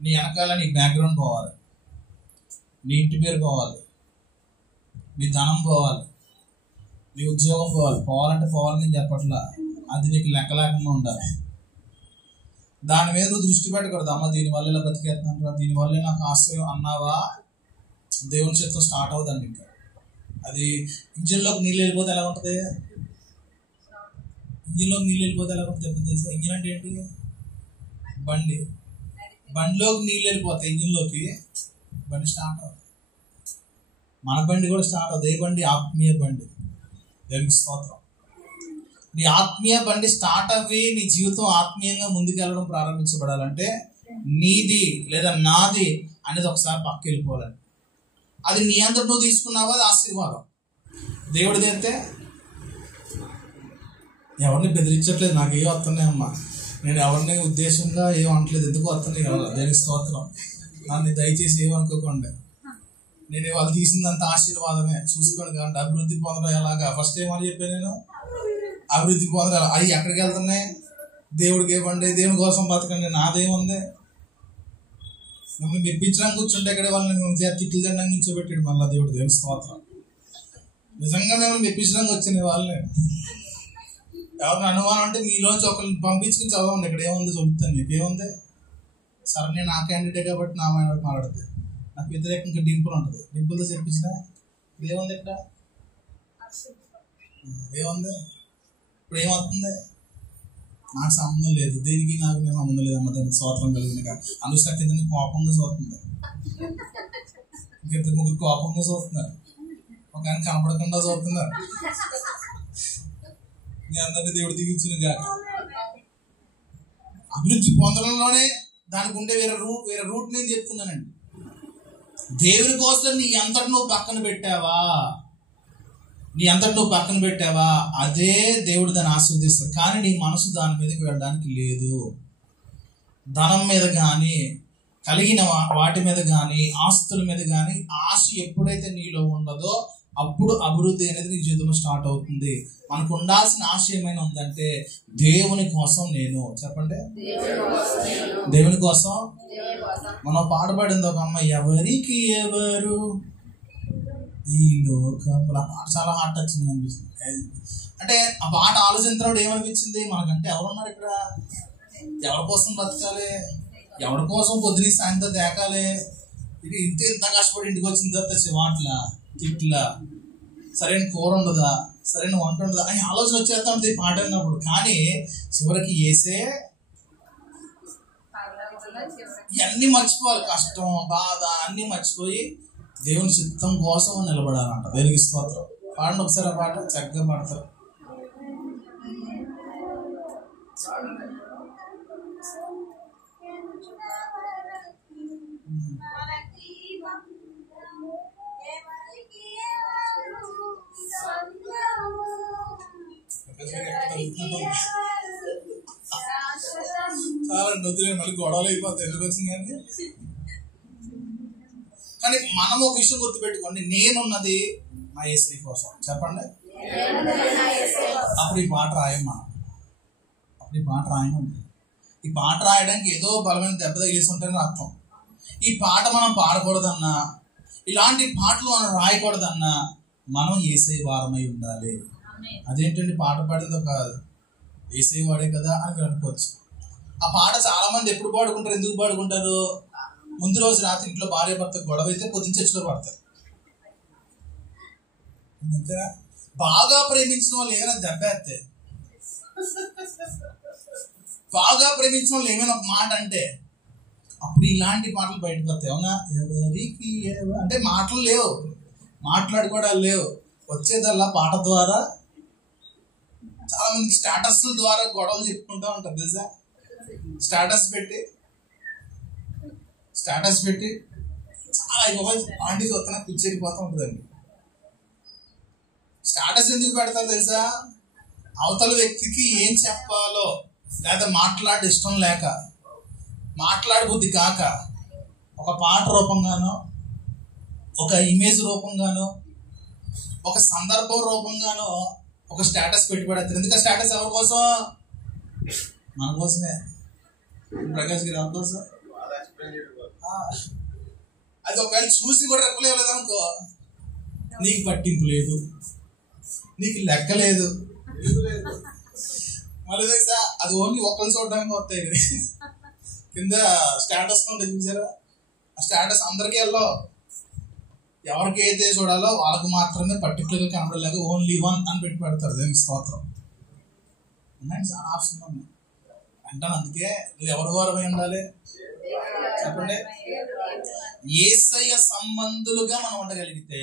నీ వెనకాల నీ బ్యాక్గ్రౌండ్ పోవాలి, నీ ఇంటి పేరు పోవాలి, నీ ధనం పోవాలి, నీ ఉద్యోగం పోవాలంటే పోవాలని నేను చెప్పట్లా, అది నీకు లెక్క లేకుండా ఉండాలి. దాని మీద నువ్వు దృష్టి పెట్టకూడదు. అమ్మ దీనివల్ల ఇలా బతికేస్తున్నాను, దీనివల్లే నాకు ఆశ్రయం అన్నావా, దేవుని చేతితో స్టార్ట్ అవుదండి. ఇంకా అది ఇంజిన్లోకి నీళ్ళు వెళ్ళిపోతే ఎలా ఉంటుంది? ఇంజిన్లోకి నీళ్ళు వెళ్ళిపోతే ఎలా ఉంటుంది ఎప్పుడు తెలుసా? ఇంజిన్ అంటే ఏంటి? బండిలోకి నీళ్ళు వెళ్ళిపోతాయి, ఇంజిన్లోకి బండి స్టార్ట్ అవుతుంది. మన బండి కూడా స్టార్ట్ అవుతుంది. ఏ బండి? ఆత్మీయ బండి. దేవునికి స్తోత్రం. నీ ఆత్మీయ బండి స్టార్ట్ అవ్వి నీ జీవితం ఆత్మీయంగా ముందుకెళ్ళడం ప్రారంభించబడాలంటే నీది లేదా నాది అనేది ఒకసారి పక్కకి వెళ్ళిపోవాలండి. అది నీ అంతటి నువ్వు తీసుకున్నావా, అది ఆశీర్వాదం. దేవుడిది అయితే ఎవరిని బెదిరించట్లేదు, నాకు ఏం వస్తున్నాయి అమ్మా, నేను ఎవరిని ఉద్దేశంగా ఏం అనట్లేదు, ఎందుకు వస్తున్నాయి కదా. దేనికి స్తోత్రం. నన్ను దయచేసి ఏమనుకోకండి, నేను వాళ్ళు తీసిందంత ఆశీర్వాదమే, చూసుకోండి. కాబట్టి అభివృద్ధి పొందడం ఎలాగా? ఫస్ట్ ఏమని చెప్పాను నేను? అభివృద్ధి పొందడం. అవి ఎక్కడికి వెళ్తున్నాయి? దేవుడికి ఇవ్వండి, దేవుని కోసం బతకండి. నాదేముంది? మిమ్మల్ని మెప్పించడానికి కూర్చుంటే ఇక్కడ వాళ్ళని తిట్లు తినడానికి కూర్చోబెట్టాడు మళ్ళీ దేవుడు. దేవుని స్తోత్రం. నిజంగా మిమ్మల్ని మెప్పించడానికి వచ్చిన వాళ్ళని ఎవరిని అనుమానం అంటే మీలోంచి ఒకరిని పంపించుకుని చదవండి. ఇక్కడ ఏముంది చెబుతాను మీకు. ఏముంది? సరే నేను నా క్యాండిడేట్ కాబట్టి నా మైన మాట్లాడుతుంది, నాకు వ్యతిరేకంగా డింపుల్ ఉంటుంది, డింపుల్తో చెప్పించిన ఏముంది? ఇక్కడ ఏముంది? ఇప్పుడు ఏమవుతుంది? నాకు సంబంధం లేదు, దీనికి నాకు నేను సంబంధం లేదు అమ్మ. దానికి స్వాతంత్రం కలిగిన అనుసరి కింద కోపంగా చూస్తుంది, ఇంకిద్దరు ముగ్గురు కోపంగా చూస్తున్నారు, ఒక ఆయన కనపడకుండా చూస్తున్నారు. మీ అందరినీ దేవుడు దిగించును కాక. అభివృద్ధి పొందడంలోనే దానికి ఉండే వేరే రూట్ నేను చెప్తున్నానండి. దేవుని కోసం నీ అంతటి నువ్వు పక్కన పెట్టావా, అదే దేవుడు దాన్ని ఆస్వాదిస్తాడు. కానీ నీ మనసు దాని మీదకి వెళ్ళడానికి లేదు. ధనం మీద కానీ, కలిగిన వాటి మీద కానీ, ఆస్తుల మీద కానీ ఆశ ఎప్పుడైతే నీలో ఉండదో అప్పుడు అభివృద్ధి అనేది నీ జీవితంలో స్టార్ట్ అవుతుంది. మనకు ఉండాల్సిన ఆశ ఏమైనా ఉందంటే దేవుని కోసం నేను. చెప్పండి, దేవుని కోసం. మనం పాటపడింది ఒక అమ్మ, ఎవరికి ఎవరు ఈ లోకంలో. ఆ పాట చాలా హార్ట్ టచింగ్ అనిపిస్తుంది. అంటే ఆ పాట ఆలోచించినప్పుడు ఏమనిపించింది? మనకంటే ఎవరున్నారు ఇక్కడ? ఎవరి కోసం బతకాలి? ఎవరి కోసం పొద్దున సాయంత్రం దేకాలి? ఇది ఇంత కష్టపడి ఇంటికి వచ్చిన తర్వాత వాట్ల తిట్ల, సరైన కూర ఉండదా, సరైన వంట ఉండదా అని ఆలోచన వచ్చేస్తా ఉంటుంది ఈ పాట అన్నప్పుడు. కానీ చివరికి వేసే ఇవన్నీ మర్చిపోవాలి. కష్టం, బాధ అన్నీ మర్చిపోయి దేవుని చిత్తం కోసం నిలబడాలంట. దేవునికి స్తోత్రం. పాడండి ఒకసారి ఆ పాట, చక్కగా పాడతారు. చాలా నొద్దులే, మళ్ళీ గొడవలు అయిపోతాయి. ఎందుకు వచ్చింది కానీ మనం ఒక విషయం గుర్తుపెట్టుకోండి, నేనున్నది నా యేసయ్య కోసం. చెప్పండి. అప్పుడు ఈ పాట రాయమ్మా, ఈ పాట రాయడానికి ఏదో బలమైన దెబ్బ తగిలేసి ఉంటారని అర్థం. ఈ పాట మనం పాడకూడదన్నా, ఇలాంటి పాటలు మనం రాయకూడదన్నా మనం యేసయ్య వారమై ఉండాలి. అదేంటండి పాట పాడేది ఒక యేసయ్య వాడే కదా అని అనుకోవచ్చు. ఆ పాట చాలా మంది ఎప్పుడు పాడుకుంటారు, ఎందుకు పాడుకుంటారు? ముందు రోజు రాత్రి ఇంట్లో భార్య భర్త గొడవ అయితే పొద్దున్న చర్చిలో పాడతారు. అంతేనా? బాగా ప్రేమించిన వాళ్ళు ఏమైనా దెబ్బేస్తే, బాగా ప్రేమించిన వాళ్ళు ఏమైనా ఒక మాట అంటే అప్పుడు ఇలాంటి పాటలు బయటకు వస్తాయి. అవునా? ఎవరికి అంటే మాటలు లేవు, మాట్లాడుకోవడాలు లేవు, వచ్చేదల్లా పాట ద్వారా. చాలా మంది స్టేటస్ల ద్వారా గొడవలు చెప్పుకుంటూ ఉంటారు తెలుసా. స్టేటస్ పెట్టి చాలా ఆంటీ చూస్తున్నా పిచ్చెక్కిపోతూ ఉంటుందండి. స్టేటస్ ఎందుకు పెడతారు తెలుసా? అవతల వ్యక్తికి ఏం చెప్పాలో లేదా మాట్లాడే ఇష్టం లేక, మాట్లాడబుద్ధి కాక, ఒక పాట రూపంగానో, ఒక ఇమేజ్ రూపంగానో, ఒక సందర్భం రూపంగానో ఒక స్టేటస్ పెట్టి పెడతారు. ఎందుకంటే స్టేటస్ ఎవరి కోసం? మన కోసమే. ప్రకాష్ గారు ఎవరి కోసం? అది ఒకవేళ చూసి కూడా రిప్లై ఇవ్వలేదు అనుకో, నీకు పట్టింపు లేదు, నీకు లెక్క లేదు. మళ్ళీ తెలుసా అది ఓన్లీ ఒక్కరు చూడడానికి వస్తాయి. కింద స్టేటస్ ఉంటుంది చూసారా, ఆ స్టేటస్ అందరికీ వెళ్ళో, ఎవరికి ఏదైతే చూడాలో వాళ్ళకు మాత్రమే పర్టికులర్గా కనబడలేక ఓన్లీ వన్ అని పెట్టి పెడతారు. దానికి స్తోత్రం. ఉన్నాయి చాలా ఆప్షన్ ఉన్నాయి అంటాను. అందుకే నువ్వు ఎవరి వారమై ఉండాలి చెప్పండి? యేసయ్య సంబంధులుగా మనం ఉండగలిగితే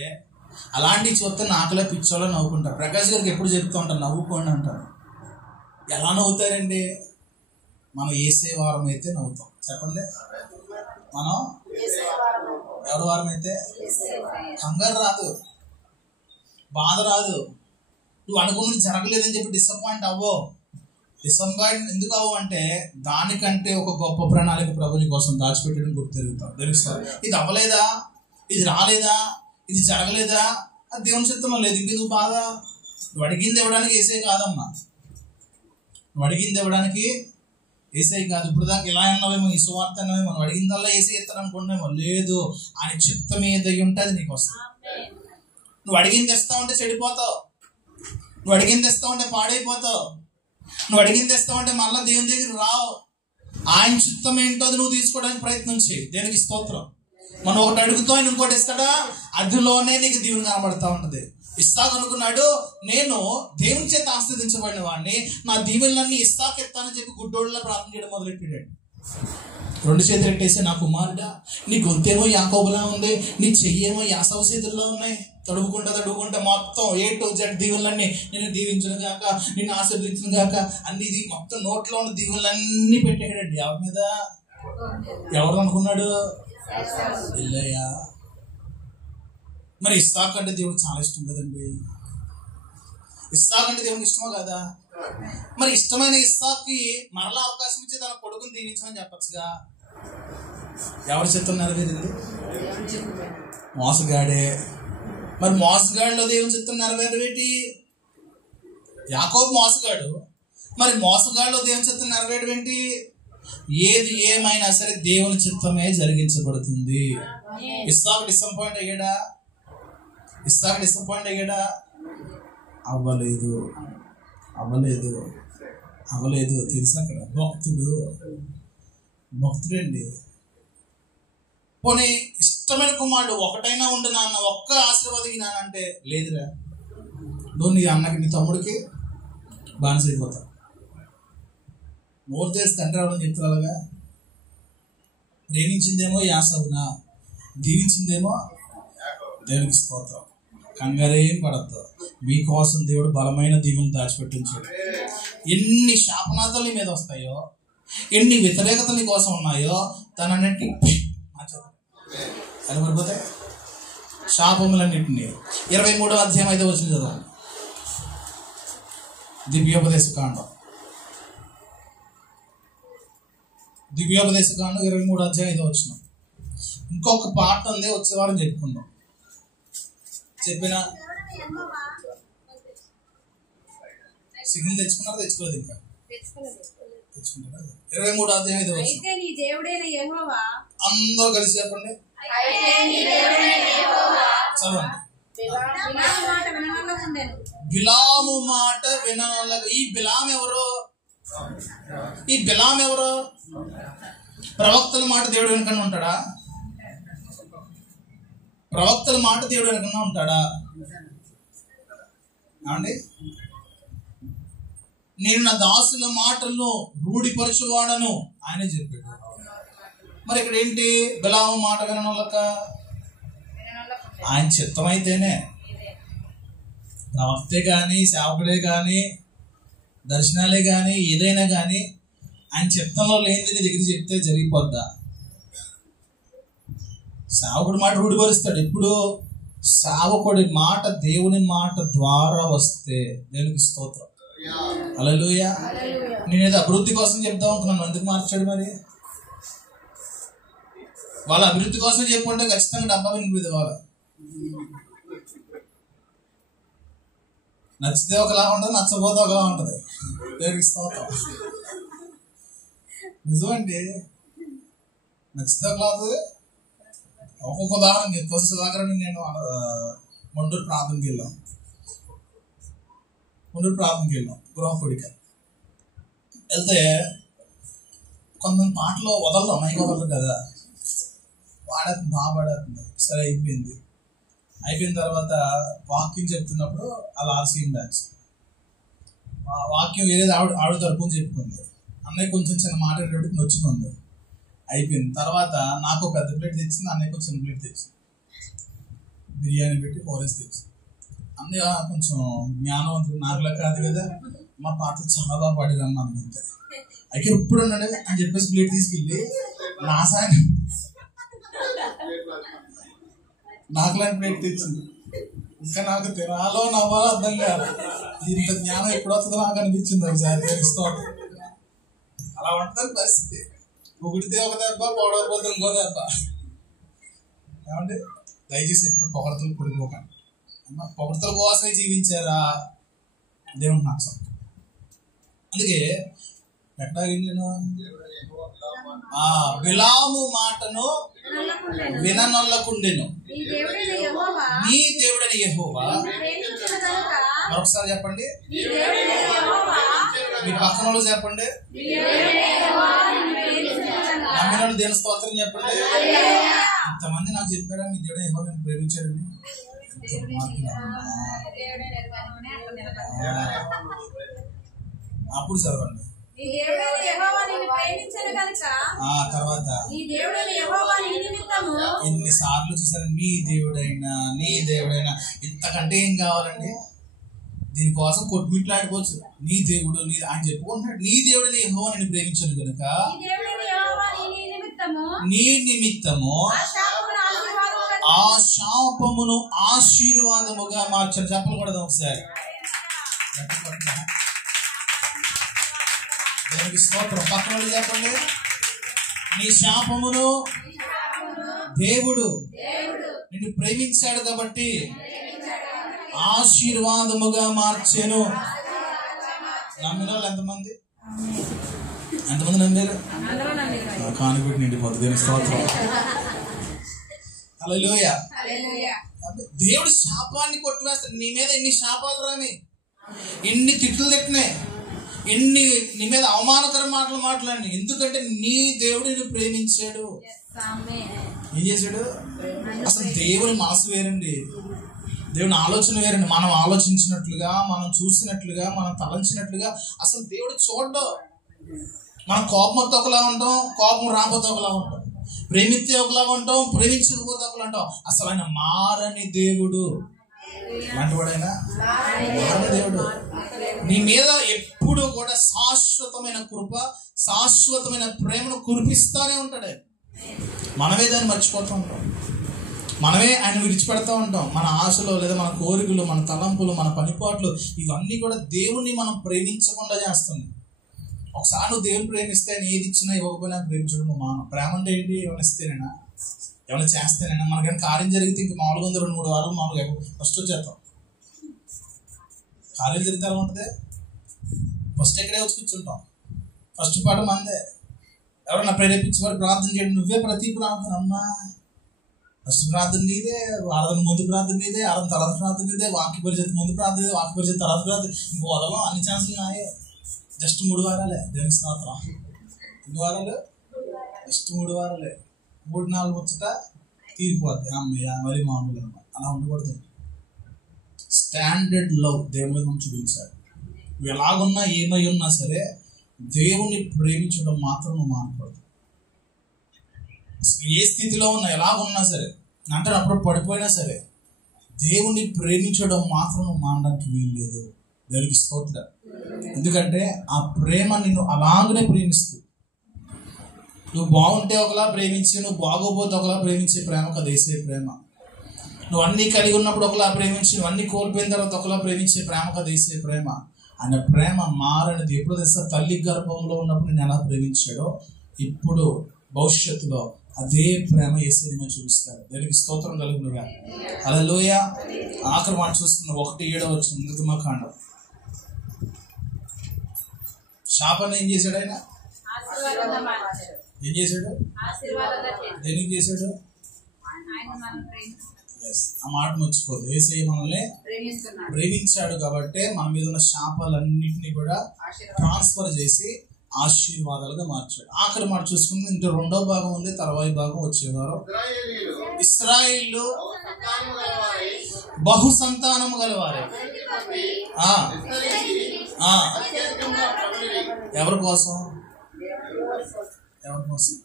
అలాంటి చూస్తే నాకులా పిచ్చోళ్ళ నవ్వుకుంటారు. ప్రకాష్ గారికి ఎప్పుడు చెప్తూ ఉంటారు నవ్వుకోండి అంటారు. ఎలా నవ్వుతారండి? మనం యేసయ్య వారం అయితే నవ్వుతాం. చెప్పండి, మనం ఎవరి వారం అయితే కంగారు రాదు, బాధ రాదు. నువ్వు అనుకున్నది జరగలేదని చెప్పి డిసప్పాయింట్ అవ్వో. డిసప్పాయింట్ ఎందుకు అవ్వు అంటే దానికంటే ఒక గొప్ప ప్రణాళిక ప్రభుని కోసం దాచిపెట్టడం తెలుస్తారు. ఇది అవ్వలేదా, ఇది రాలేదా, ఇది జరగలేదా, అది దేవుని చిత్తంలో లేదు, ఇంకెందుకు బాధ? నువ్వు అడిగింది ఇవ్వడానికి యేసయ్య కాదమ్మా, నువ్వు అడిగింది ఇవ్వడానికి యేసయ్య కాదు. ఇప్పుడు దాకా ఇలా అన్నావేమో, ఈ సువార్త అన్నావేమో, మనం అడిగిందల్లా యేసయ్య ఇస్తాను అనుకుంటున్నామో. లేదు, ఆయన చిత్తం ఏదై ఉంటే అది నీకు వస్తుంది. నువ్వు అడిగింది ఇస్తా ఉంటే చెడిపోతావు, నువ్వు అడిగింది ఇస్తా ఉంటే పాడైపోతావు, నువ్వు అడిగింది ఇస్తా ఉంటే మళ్ళీ దేవుని దగ్గర రావు. ఆయన చిత్తం ఏంటో అది నువ్వు తీసుకోవడానికి ప్రయత్నం చేయి. దేనికి స్తోత్రం. మనం ఒకటి అడుగుతాం, ఆయన ఇంకోటి ఇస్తాడా, అదిలోనే నీకు దీవెన కనబడతా ఉంటుంది. ఇస్సాకు అనుకున్నాడు, నేను దేవుని చేత ఆస్వాదించబడిన వాడిని, నా దీవెనలన్నీ ఇస్సాకు ఎత్తానని చెప్పి గుడ్డోళ్ళ ప్రార్థన చేయడం మొదలెట్టాడు. 2 చేతులు ఎట్టేసి, నా కుమారుడా, నీ గొంతేమో యాకోబులా ఉంది, నీ చెయ్యేమో యాసవ చేతుల్లో ఉన్నాయి. తడుపుకుంటా మొత్తం A to Z దీవులన్నీ, నేను దీవించను గాక, నిన్ను ఆశీర్వదించను గాక, అన్ని ఇది మొత్తం నోట్లో ఉన్న దీవులన్నీ పెట్టాడండి. ఎవరి మీద? ఎవరు అనుకున్నాడు? ఇల్లయ్యా. మరి ఇస్సాకు అంటే దేవుడు చాలా ఇష్టం కదండి. ఇస్సాకు అంటే దేవునికి ఇష్టమా కదా? మరి ఇష్టమైన ఇస్సాకుకి మరలా అవకాశం ఇచ్చి తన కొడుకుని దీవించమని చెప్పచ్చుగా. ఎవరి చిత్తం నెరవేరింది? మోసగాడే. మరి మోసగాడిలో దేవుని చిత్తం నెరవేరేటి? యాకోబు మోసగాడు, మరి మోసగాడిలో దేవుని చిత్తం నెరవేరడం ఏంటి? ఏది ఏమైనా సరే దేవుని చిత్తమే జరిగించబడుతుంది. ఇస్సాకు డిసప్పాయింట్ అయ్యాడా? అవ్వలేదు. తెలుసా అక్కడ భక్తుడండి. పోనీ ఇష్టమైన కుమారుడు ఒకటైనా ఉండు నాన్న, ఒక్క ఆశీర్వాదం నానంటే లేదురా, నువ్వు నీ అన్నకి నీ తమ్ముడికి బానిసైపోతావు. నోరు చేసి తండ్రి అవడం చెప్తారుగా. ప్రేమించిందేమో యాసవునా, దీవించిందేమో దేవునికి స్తోత్రం. కంగారేం పడద్దు, మీకోసం దేవుడు బలమైన దీవుని దాచిపెట్టించాడు. ఎన్ని శాపనాథాలు నీ మీద వస్తాయో, ఎన్ని వ్యతిరేకతలు నీ కోసం ఉన్నాయో తనన్నింటినీ కనబడిపోతాయి. శాపములన్నింటినీ 23వ అధ్యాయం 5వ వచనం చదవండి. దివ్యోపదేశ కాండం 23వ అధ్యాయం 5వ వచనం. ఇంకొక పాట ఉంది, వచ్చే వారం చెప్పుకుందాం. చెప్పిన సిగ్నల్ తెచ్చుకోలేదు ఇంకా తెచ్చుకుంటారా? 23వ అధ్యాయం 5వ వచనం. అందరూ కలిసి చెప్పండి, చదవండి. బిలాము మాట విననొల్లగా. ఈ బిలాం ఎవరు? ఈ బిలాం ఎవరు? ప్రవక్తల మాట దేవుడు వెనుకన్నా ఉంటాడా? ప్రవక్తల మాట దేవుడు వెనుకన్నా ఉంటాడా అండి? నేను నా దాసుల మాటలను రూఢిపరచువాడను ఆయనే చెప్పాడు. మరి ఇక్కడ ఏంటి? బిలాము మాట విననోళ్ళక ఆయన చిత్తమైతేనే, ప్రవక్తే కానీ సేవకుడే కానీ దర్శనాలే కానీ ఏదైనా కానీ ఆయన చిత్తంలో లేనిది నీ దగ్గర చెప్తే జరిగిపోద్దా? సేవకుడి మాట రూఢిపరుస్తాడు. ఇప్పుడు సేవకుడి మాట దేవుని మాట ద్వారా వస్తే దేవునికి స్తోత్రం. హల్లెలూయా. నేనేదో అభివృద్ధి కోసం చెప్తా ఉంటున్నాను, ఎందుకు మార్చాడు? మరి వాళ్ళ అభివృద్ధి కోసం చెప్పుకుంటే ఖచ్చితంగా డబ్బా వినిపిది. వాళ్ళ నచ్చితే ఒకలా ఉంటుంది, నచ్చకపోతే ఒకలా ఉంటుంది. దేవునికి స్తోత్రం. నిజమండి, నచ్చితే ఒకలా అవుతుంది. ఒక్కొక్క ఉదాహరణ సుధాకర్ నేను మొండూరు ప్రాంతంకి వెళ్ళాం. గృహ కొడిక వెళ్తే కొంతమంది పాటలు వదలరు, మైక్ వదలరు కదా, పాడేస్తుంది, బాగా పాడేస్తుంది. సరే అయిపోయిన తర్వాత వాక్యం చెప్తున్నప్పుడు అలా ఆర్సీఎం బ్యాచ్ వాక్యం వేరేది ఆవిడ తరపుని చెప్పుకుంది. అన్నయ్య కొంచెం చిన్న మాట నొచ్చుకుంది. అయిపోయింది తర్వాత నాకు పెద్ద ప్లేట్ తెచ్చింది, అన్నయ్యకు చిన్న ప్లేట్ తెచ్చింది. బిర్యానీ పెట్టి ఫోరేసి తెచ్చింది. అన్నయ్య కొంచెం జ్ఞానవంతుడు, నాకులా కాదు కదా, మా పాటలు చాలా బాగా పాడిరమ్మా అంతే. అయితే ఇప్పుడు ఉన్నాడు అని చెప్పేసి ప్లేట్ తీసుకెళ్ళి నాకులాంటి ప్లేట్ తెచ్చింది. ఇంకా నాకు తినాలో నవ్వాలో అర్థం కాదు. ఇంత జ్ఞానం ఎప్పుడు వస్తుందో నాకు అనిపించింది ఒకసారి. అలా ఉంటుంది పరిస్థితి. పొగిడితే ఒక దెబ్బ, పొగడకపోతే ఇంకో దెబ్బ. ఏమంటే దయచేసి ఎప్పుడు పొగడతలు పొడిపోకండి. పొగడతల కోసమే జీవించారా దేవుడు నచ్చం. అందుకే ఎట్లా నేను బిలాము మాటను విననొల్లకుండెను నీ దేవుడని యెహోవా. మరొకసారి చెప్పండి, మీ పక్కన వాళ్ళు చెప్పండి, నమ్మిన వాళ్ళు దేవుని స్తోత్రం చెప్పండి. ఇంతమంది నాకు చెప్పారా మీ దేవుడు యెహోవా నేను ప్రేమించాడని? అప్పుడు చదవండి. తర్వాత ఎన్నిసార్లు చూసారు నీ దేవుడైనా ఇంతకంటే ఏం కావాలండి? దీనికోసం కొట్టుమిట్లాడిపోవచ్చు. నీ దేవుడు ఆయన చెప్పుకుంటున్నాడు, నీ దేవుడిని యెహోవా నేను ప్రేమించాను కనుక నీ నిమిత్తము ఆ శాపమును ఆశీర్వాదముగా మార్చాను. చెప్పలు కూడా ఒకసారి. దేవునికి స్తోత్రం. పక్కన చెప్పండి, నీ శాపమును దేవుడు నిన్ను ప్రేమించాడు కాబట్టి ఆశీర్వాదముగా మార్చాను. నమ్మిన వాళ్ళు ఎంతమంది నమ్మారు? కానుపెట్టి నిండిపోతుంది. దేవుని స్తోత్రం. హల్లెలూయా. దేవుడు శాపాన్ని కొట్టివేస్తాడు. నీ మీద ఎన్ని శాపాలు రాని, ఎన్ని తిట్లు తిట్టినాయి, ఎన్ని నీ మీద అవమానకర మాటలు మాట్లాడి, ఎందుకంటే నీ దేవుడు నిన్ను ప్రేమించాడు. ఏం చేశాడు? అసలు దేవుని మనసు వేరండి, దేవుని ఆలోచన వేరండి. మనం ఆలోచించినట్లుగా, మనం చూసినట్లుగా, మనం తలంచినట్లుగా అసలు దేవుడు చూడ్డం. మనం కోపం వస్తే ఒకలా ఉంటాం, కోపం రాకపోతే ఒకలా ఉంటాం, ప్రేమిస్తే ఒకలా ఉంటాం, ప్రేమించకపోతే ఒకలా ఉంటాం. అసలు ఆయన మారని దేవుడు. ఇలాంటి వాడైనా మారని దేవుడు. నీ మీద ఎప్పుడు కూడా శాశ్వతమైన కృప, శాశ్వతమైన ప్రేమను కురిపిస్తానే ఉంటాడు. మనమే దాన్ని మర్చిపోతూ ఉంటాం, మనమే ఆయన విడిచిపెడతా ఉంటాం. మన ఆశలు లేదా మన కోరికలు, మన తలంపులు, మన పనిపాట్లు, ఇవన్నీ కూడా దేవుణ్ణి మనం ప్రేమించకుండా చేస్తుంది. ఒకసారి నువ్వు దేవుని ప్రేమిస్తే ఆయన ఏది ఇచ్చినా ఇవ్వకపోయినా ప్రేమించడం మానం. ప్రేమ అంటే ఏంటి? ఏమైనా ఇస్తేనేనా, ఏమైనా చేస్తేనేనా? మనకైనా కార్యం జరిగితే ఇంక మామూలుగా 2-3 వారాలు మామూలుగా ఫస్ట్ వచ్చేస్తాం. కార్యం జరిగితే ఎలా ఉంటుంది? ఫస్ట్ ఎక్కడే వచ్చి కూర్చుంటాం. ఫస్ట్ పాట మందే. ఎవరన్నా ప్రేరేపించేవాడు ప్రార్థన చేయండి, నువ్వే ప్రతి ప్రార్థన. అమ్మా ఫస్ట్ ప్రార్థన నీదే, ఆరాధన ముందు ప్రార్థన నీదే, ఆరాధన తర్వాత ప్రార్థన నీదే, వాక్య పరిచయం ముందు ప్రార్థన నీదే, వాక్య పరిచయం తర్వాత ప్రార్థన. ఇంకో వదలం, అన్ని ఛాన్సులు నాయే. జస్ట్ 3 వారాలే. దేవునికి స్తోత్రం. 2 వారాలు జస్ట్ 3 వారాలే. 3-4 ముచ్చట తీరిపోద్ది. అమ్మయ్య మరి మామూలు అన్నమాట. అలా ఉండకూడదు. స్టాండర్డ్ లవ్ దేవుని మీద మనం చూపించాలి. నువ్వు ఎలాగున్నా ఏమై ఉన్నా సరే దేవుణ్ణి ప్రేమించడం మాత్రం నువ్వు మానకూడదు. ఏ స్థితిలో ఉన్నా ఎలాగున్నా సరే, అంటే అప్పుడు పడిపోయినా సరే దేవుణ్ణి ప్రేమించడం మాత్రం నువ్వు మానడానికి వీలు లేదు. దేవునికి స్తోత్రం. ఎందుకంటే ఆ ప్రేమ నిన్ను అలాగనే ప్రేమిస్తుంది. నువ్వు బాగుంటే ఒకలా ప్రేమించి, నువ్వు బాగోపోతే ఒకలా ప్రేమించే ప్రేమ కదా వేసే ప్రేమ. నువ్వు అన్నీ కలిగి ఉన్నప్పుడు ఒకలా ప్రేమించి, నువ్వు అన్నీ కోల్పోయిన తర్వాత ఒకలా ప్రేమించే ప్రేమ కదా వేసే ప్రేమ. ఆయన ప్రేమ మారనిది. ఎప్పుడు తెలుసా? తల్లి గర్భంలో ఉన్నప్పుడు నేను ఎలా ప్రేమించాడో ఇప్పుడు భవిష్యత్తులో అదే ప్రేమ యేసుని మీద చూపిస్తారు. దానికి స్తోత్రం కలుగునుగా. హల్లెలూయా. ఆఖరి మాట చూస్తున్న 1:7 నిర్గమకాండం. శాపాన్ని ఏం చేశాడు ఆయన? ఏం చేశాడు? దేనికి చేశాడు? ఆ మాట మర్చిపోదు. యేసయ్య మనల్ని ప్రేమించాడు కాబట్టి మన మీద ఉన్న శాపాలన్నింటినీ కూడా ట్రాన్స్ఫర్ చేసి ఆశీర్వాదాలుగా మార్చాడు. ఆఖరి మాట చూసుకుంటే ఇంకా 2వ భాగం ఉంది, తర్వాయి భాగం వచ్చేవారు. ఇశ్రాయేలు బహు సంతానము గలవారే. ఎవరి కోసం? ఎవరి కోసం?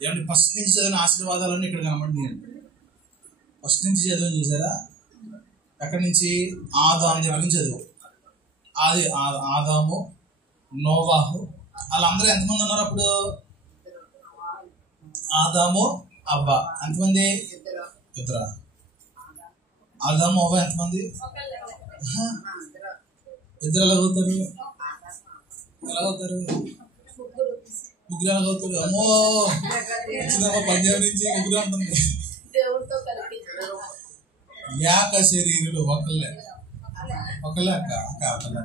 ఏమంటే ఫస్ట్ నుంచి చదివిన ఆశీర్వాదాలన్నీ ఇక్కడ కనబడినాయండి. ఫస్ట్ నుంచి చదివాను చూసారా? ఎక్కడి నుంచి? ఆదాము దగ్గర నుంచి చదువు. ఆదాము, నోవాహు, వాళ్ళందరూ ఎంతమంది ఉన్నారు అప్పుడు? ఆదాము, అవ్వ ఎంతమంది? ఇద్దరా? ఆదాము, అవ్వ ఎంతమంది? ఇద్దరు ఎలాగవుతారు? ముగ్గురు ఎలాగవుతారు? అమ్మో వచ్చిందమ్మా పంజాబ్ నుంచి ముగ్గురు ఉంటుంది. యాక శరీరులు ఒకళ్ళే అక్క ఒకళ్ళే.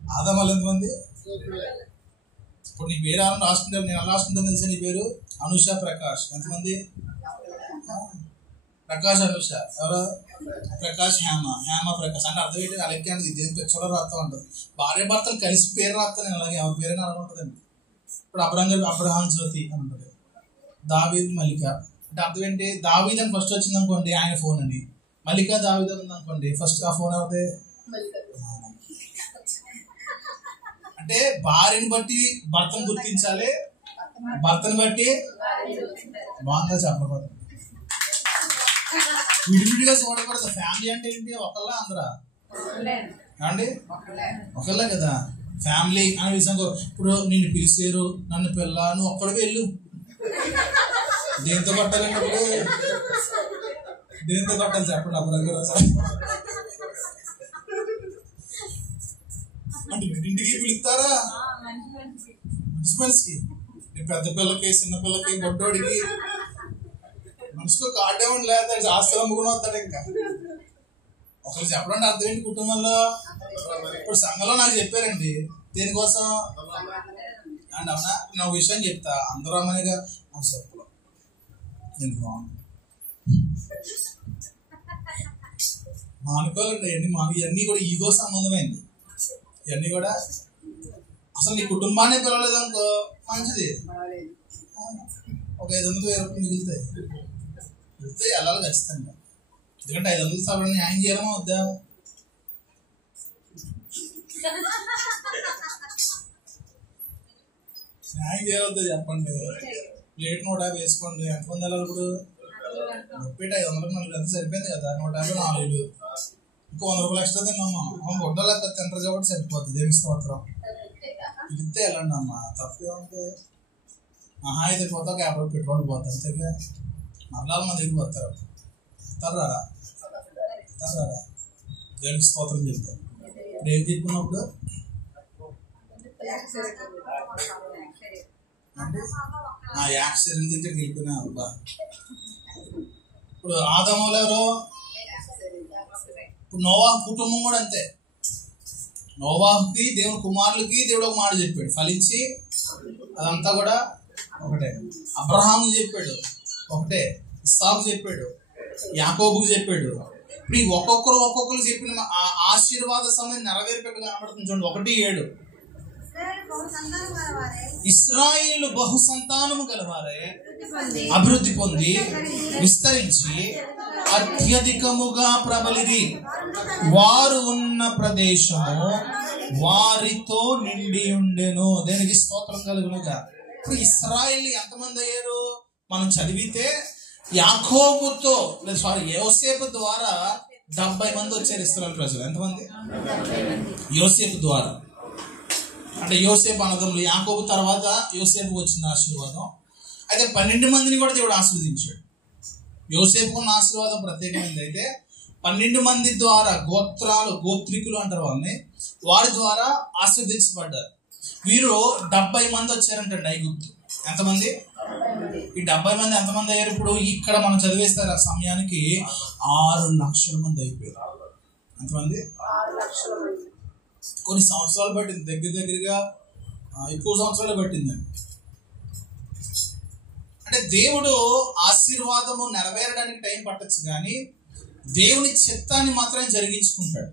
ఆదాము వాళ్ళు ఎంతమంది? ఇప్పుడు నీ పేరు ఎవరైనా రాసుకుంటారు, నేను ఎలా రాసుకుంటాను తెలుసా? నీ పేరు అనుష ప్రకాష్. ఎంతమంది? ప్రకాష్ అనుష. ఎవరు? ప్రకాష్ హేమ ప్రకాష్. అంటే అర్థం ఏంటి? అలాగే దేని పిచ్చలో రాస్తా ఉంటుంది. భార్య భర్తలు కలిసి పేరు రాస్తాను నేను. అలాగే ఎవరి పేరైనా అలా ఉంటుందండి. ఇప్పుడు అబ్రహాం జ్యోతి అని ఉంటుంది. దావీద్ మల్లిక. అంటే అర్థం ఏంటి? దావీద్ అని ఫస్ట్ వచ్చింది అనుకోండి ఆయన ఫోన్ అని, మల్లిక దావీద్ ఉంది అనుకోండి ఫస్ట్ ఆ ఫోన్ అవుతే. అంటే భార్యని బట్టి భర్తను గుర్తించాలి, భర్తను బట్టి బాగా చెప్పకూడదు. విడివిడిగా చూడకూడదు. ఫ్యామిలీ అంటే ఏంటి? ఒకళ్ళ అందరా అండి? ఒకళ్ళే కదా ఫ్యామిలీ అనే విషయంలో. ఇప్పుడు నిన్ను పిలిచారు, నన్ను పిల్ల, నువ్వు ఒక్కడికి వెళ్ళు. దేంతో కొట్టాలండి? అప్పుడు దేంతో కొట్టాలి చెప్పండి? అప్పుడు అంటే ఇంటికి పిలుస్తారా? మంచి మనిషికి, పెద్ద పిల్లకి, చిన్న పిల్లకి, బొడ్డోడికి, మనిషికి కార్డు ఏమని లేదా? ఆస్తులు అమ్ముకుని వస్తాడు. ఇంకా ఒకరు చెప్పడం అర్థం ఏంటి కుటుంబంలో? ఇప్పుడు సంఘంలో నాకు చెప్పారండి దేనికోసం అండి. అవునా? నేను ఒక విషయం చెప్తా. అందరూ అమ్మనిగా చెప్పలో నేను బాగుంది మానుకోవాలండి. ఇవన్నీ కూడా ఈగో సంబంధమైంది. ఇవన్నీ కూడా అసలు నీ కుటుంబాన్ని పిలవలేదు అనుకో మంచిది. ఒక 500 మిగులుతాయి వెళ్ళాలి ఖచ్చితంగా. ఎందుకంటే 500 సభలో న్యాయం చేయడమా వద్దా? న్యాయం చేయవద్దా చెప్పండి. ప్లేట్ 150 వేసుకోండి. ఎంతమంది వెళ్ళాలి ఇప్పుడు? 500 మనకి ఎంత సరిపోయింది కదా. 150 4 ఇంకో 100 రూపాయలు ఎక్స్ట్రా తిన్నాము. బొడ్డలా తింటారు కాబట్టి సరిపోతుంది. దేనికి స్తోత్రం. పిలిస్తే వెళ్ళండి అమ్మా, తప్పేముంది? మహా అయితే పోతే ఒక 50 పెట్రోల్ పోతారు. అంతేగా మరలా మన దగ్గరికి పోతారు. తర్రారా దేనికి స్తోత్రం చెప్తారు. ఇప్పుడు ఏం చెప్పుకున్నప్పుడు నా యాక్సిడెంట్ తింటే గెలిపినా అబ్బా. ఇప్పుడు ఆదాములు ఎవరు? ఇప్పుడు నోవాహు కుటుంబం కూడా అంతే. నోవాహుకి దేవుని కుమారులకి దేవుడు ఒక మాట చెప్పాడు, ఫలించి అదంతా కూడా ఒకటే. అబ్రహాము చెప్పాడు ఒకటే, ఇస్సాకు చెప్పాడు, యాకోబుకు చెప్పాడు, ఇప్పుడు ఈ ఒక్కొక్కరు చెప్పిన ఆ ఆశీర్వాద సమయం నెరవేర్పెట్టు కనబడుతుంది చూడండి. 1:7 ఇశ్రాయేలు బహు సంతానము గలవారే అభివృద్ధి పొంది విస్తరించి అత్యధికముగా ప్రబలిరి, వారు ఉన్న ప్రదేశము వారితో నిండి ఉండెను. దేనికి స్తోత్రం కలుగునుగా. ఇప్పుడు ఇశ్రాయేలు ఎంతమంది అయ్యారు మనం చదివితే, యాకోబుతో యోసేపు ద్వారా 70 మంది వచ్చారు ఇశ్రాయేలు ప్రజలు. ఎంతమంది? యోసేపు ద్వారా. అంటే యోసేపు అన్నదమ్ములు, యాకోబు తర్వాత యోసేపు వచ్చిన ఆశీర్వాదం. అయితే 12 మందిని కూడా దేవుడు ఆశీర్వదించాడు. యోసేపుకు ఉన్న ఆశీర్వాదం ప్రత్యేకమైనది. అయితే 12 మంది ద్వారా గోత్రికులు అంటారు వాళ్ళని, వారి ద్వారా ఆశీర్వదించబడ్డారు. వీరు 70 మంది వచ్చారంటండి ఐగుప్తు. ఎంతమంది? ఈ 70 మంది ఎంతమంది అయ్యారు? ఇప్పుడు ఇక్కడ మనం చదివేస్తారు ఆ సమయానికి 6 లక్షల మంది అయిపోయారు. ఎంతమంది? 6 లక్షల మంది. కొన్ని సంవత్సరాలు పట్టింది, దగ్గరగా ఎక్కువ సంవత్సరాలు పట్టిందండి. అంటే దేవుడు ఆశీర్వాదము నెరవేరడానికి టైం పట్టచ్చు, కానీ దేవుని చిత్తాన్ని మాత్రమే జరిగించుకుంటాడు.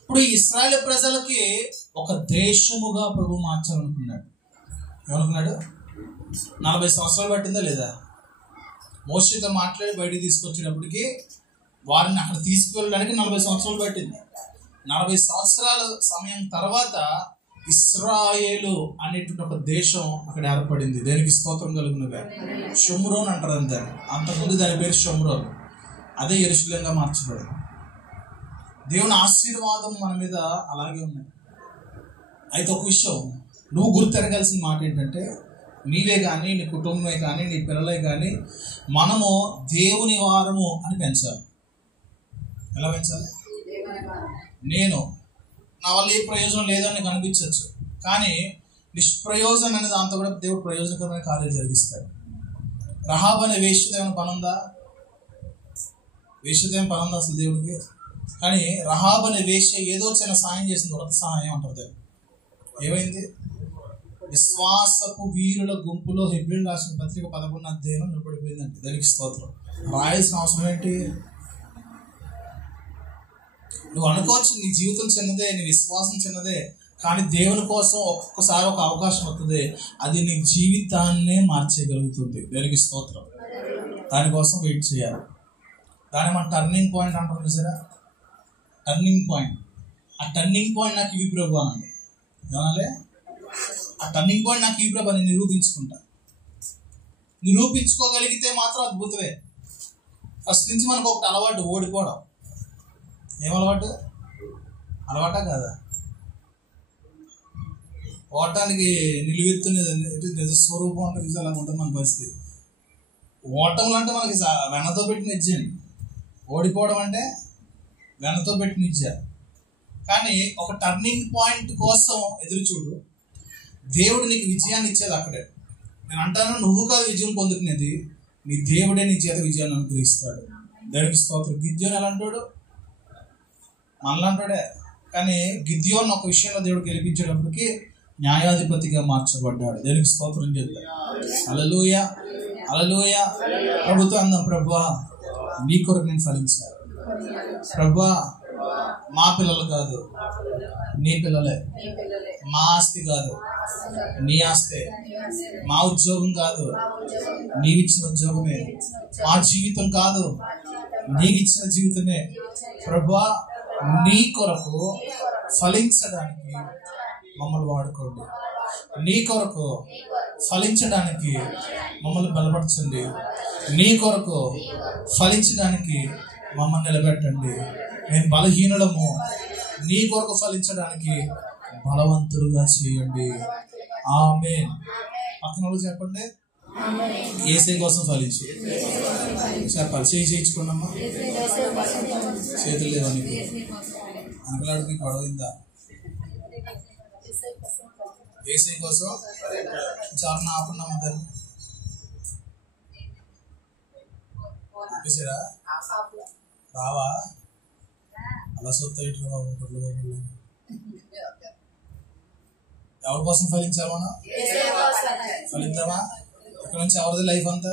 ఇప్పుడు ఇశ్రాయేలు ప్రజలకి ఒక దేశముగా ప్రభు మార్చాలనుకున్నాడు. ఏమనుకున్నాడు? 40 సంవత్సరాలు పట్టిందా లేదా? మోషేతో మాట్లాడి బయటికి తీసుకొచ్చేటప్పటికి వారిని అక్కడ తీసుకువెళ్ళడానికి 40 సంవత్సరాలు పట్టింది. 40 సంవత్సరాల సమయం తర్వాత ఇశ్రాయేలు అనేటువంటి ఒక దేశం అక్కడ ఏర్పడింది. దేనికి స్తోత్రం కలుగునుగా. షోమ్రోన్ అంటారు అంతే. అంతకుముందు దాని పేరు షోమ్రోన్. అదే యెరూషలేముగా మార్చబడింది. దేవుని ఆశీర్వాదం మన మీద అలాగే ఉన్నాయి. అయితే ఒక విషయం నువ్వు గుర్తెరగాల్సిన మాట ఏంటంటే, నీవే కానీ, నీ కుటుంబమే కానీ, నీ పిల్లలే కానీ మనము దేవుని వారము అని పెంచాలి. ఎలా పెంచాలి? నేను నా వల్ల ఏ ప్రయోజనం లేదని నీకు అనిపించవచ్చు, కానీ నిష్ప్రయోజనం అనే దాంతో కూడా దేవుడు ప్రయోజనకరమైన కార్యాలు జరిగిస్తాడు. రహాబ్ అనే వేశ్యదేవన పనుందా? వేశ్యదేవన పనుందా అసలు దేవుడికి? కానీ రహాబ్ అనే వేశ్య ఏదో చిన్న సాయం చేసింది, వృత సహాయం అంటారు. ఏమైంది? విశ్వాసపు వీరుల గుంపులో హెబ్రీయులు రాసిన పత్రిక 11వ అధ్యాయం నిలబడిపోయిందంటే దానికి స్తోత్రం. రాయాల్సిన అవసరం ఏంటి? నువ్వు అనుకోవచ్చు నీ జీవితం చిన్నదే, నీ విశ్వాసం చిన్నదే, కానీ దేవుని కోసం ఒక్కొక్కసారి ఒక అవకాశం వస్తుంది, అది నీ జీవితాన్నే మార్చేయగలుగుతుంది. దానికి స్తోత్రం. దానికోసం వెయిట్ చేయాలి. దాన్ని మన టర్నింగ్ పాయింట్ అంటారు చూసారా? Turning point. ఆ టర్నింగ్ పాయింట్ నాకు ఇవి ప్రభు అనండి. ఏమనాలి? ఆ టర్నింగ్ పాయింట్ నాకు ఈ ప్రభు అని నిరూపించుకుంటా. నిరూపించుకోగలిగితే మాత్రం అద్భుతమే. ఫస్ట్ నుంచి మనకు ఒకటి అలవాటు, ఓడిపోవడం. ఏం అలవాటు? అలవాటా కాదా? ఓటానికి నిలువెత్తునేది నిజ స్వరూపం అంటే చూసి అలా ఉంటుంది మన పరిస్థితి. ఓటములు అంటే మనకి వెనతో పెట్టిన ఇచ్చేయండి, ఓడిపోవడం అంటే వెనతో పెట్టిన ఇచ్చారు. కానీ ఒక టర్నింగ్ పాయింట్ కోసం ఎదురు చూడు. దేవుడు నీకు విజయాన్ని ఇచ్చేది అక్కడే. నేను అంటాను, నువ్వు కాదు విజయం పొందుకునేది, నీ దేవుడే నీ చేత విజయాన్ని అనుగ్రహిస్తాడు. దేవుడికి స్తోత్రం. గిద్యోను ఎలా అంటాడు? మనలాంటాడే. కానీ గిద్యోను ఒక విషయంలో దేవుడు గెలిపించేటప్పటికి న్యాయాధిపతిగా మార్చబడ్డాడు. దేవునికి స్తోత్రం చెప్తాడు. హల్లెలూయా, హల్లెలూయా. ప్రభుత్వం అందం, ప్రభువా నీ కొరకు నేను ఫలించాను. ప్రభువా మా పిల్లలు కాదు, నీ పిల్లలే. మా ఆస్తి కాదు, నీ ఆస్తే. మా ఉద్యోగం కాదు, నీవిచ్చిన ఉద్యోగమే. మా జీవితం కాదు, నీకిచ్చిన జీవితమే. ప్రభువా నీ కొరకు ఫలించడానికి మమ్మల్ని వాడుకోండి. నీ కొరకు ఫలించడానికి మమ్మల్ని బలపరచండి. నీ కొరకు ఫలించడానికి మమ్మల్ని నిలబెట్టండి. నేను బలహీనులము, నీ కొరకు ఫలించడానికి బలవంతులుగా చేయండి. ఆమేన్. పక్కన వాళ్ళు చెప్పండి, యేసయ్య కోసం ఫలించు. చెప్పాలి. చేయించుకోండమ్మా. చేతులు లేవా నీకు? అంకలాడికి గొడవైందా? యేసయ్య కోసం చాలా ఆపున్నామా దాన్ని? ఆపేసారా? రావా? అలా సొత్త ఎవరి కోసం ఫలించాలి మనం? ఫలిద్దామా? ఇక్కడ నుంచి ఎవరిది లైఫ్ అంతా?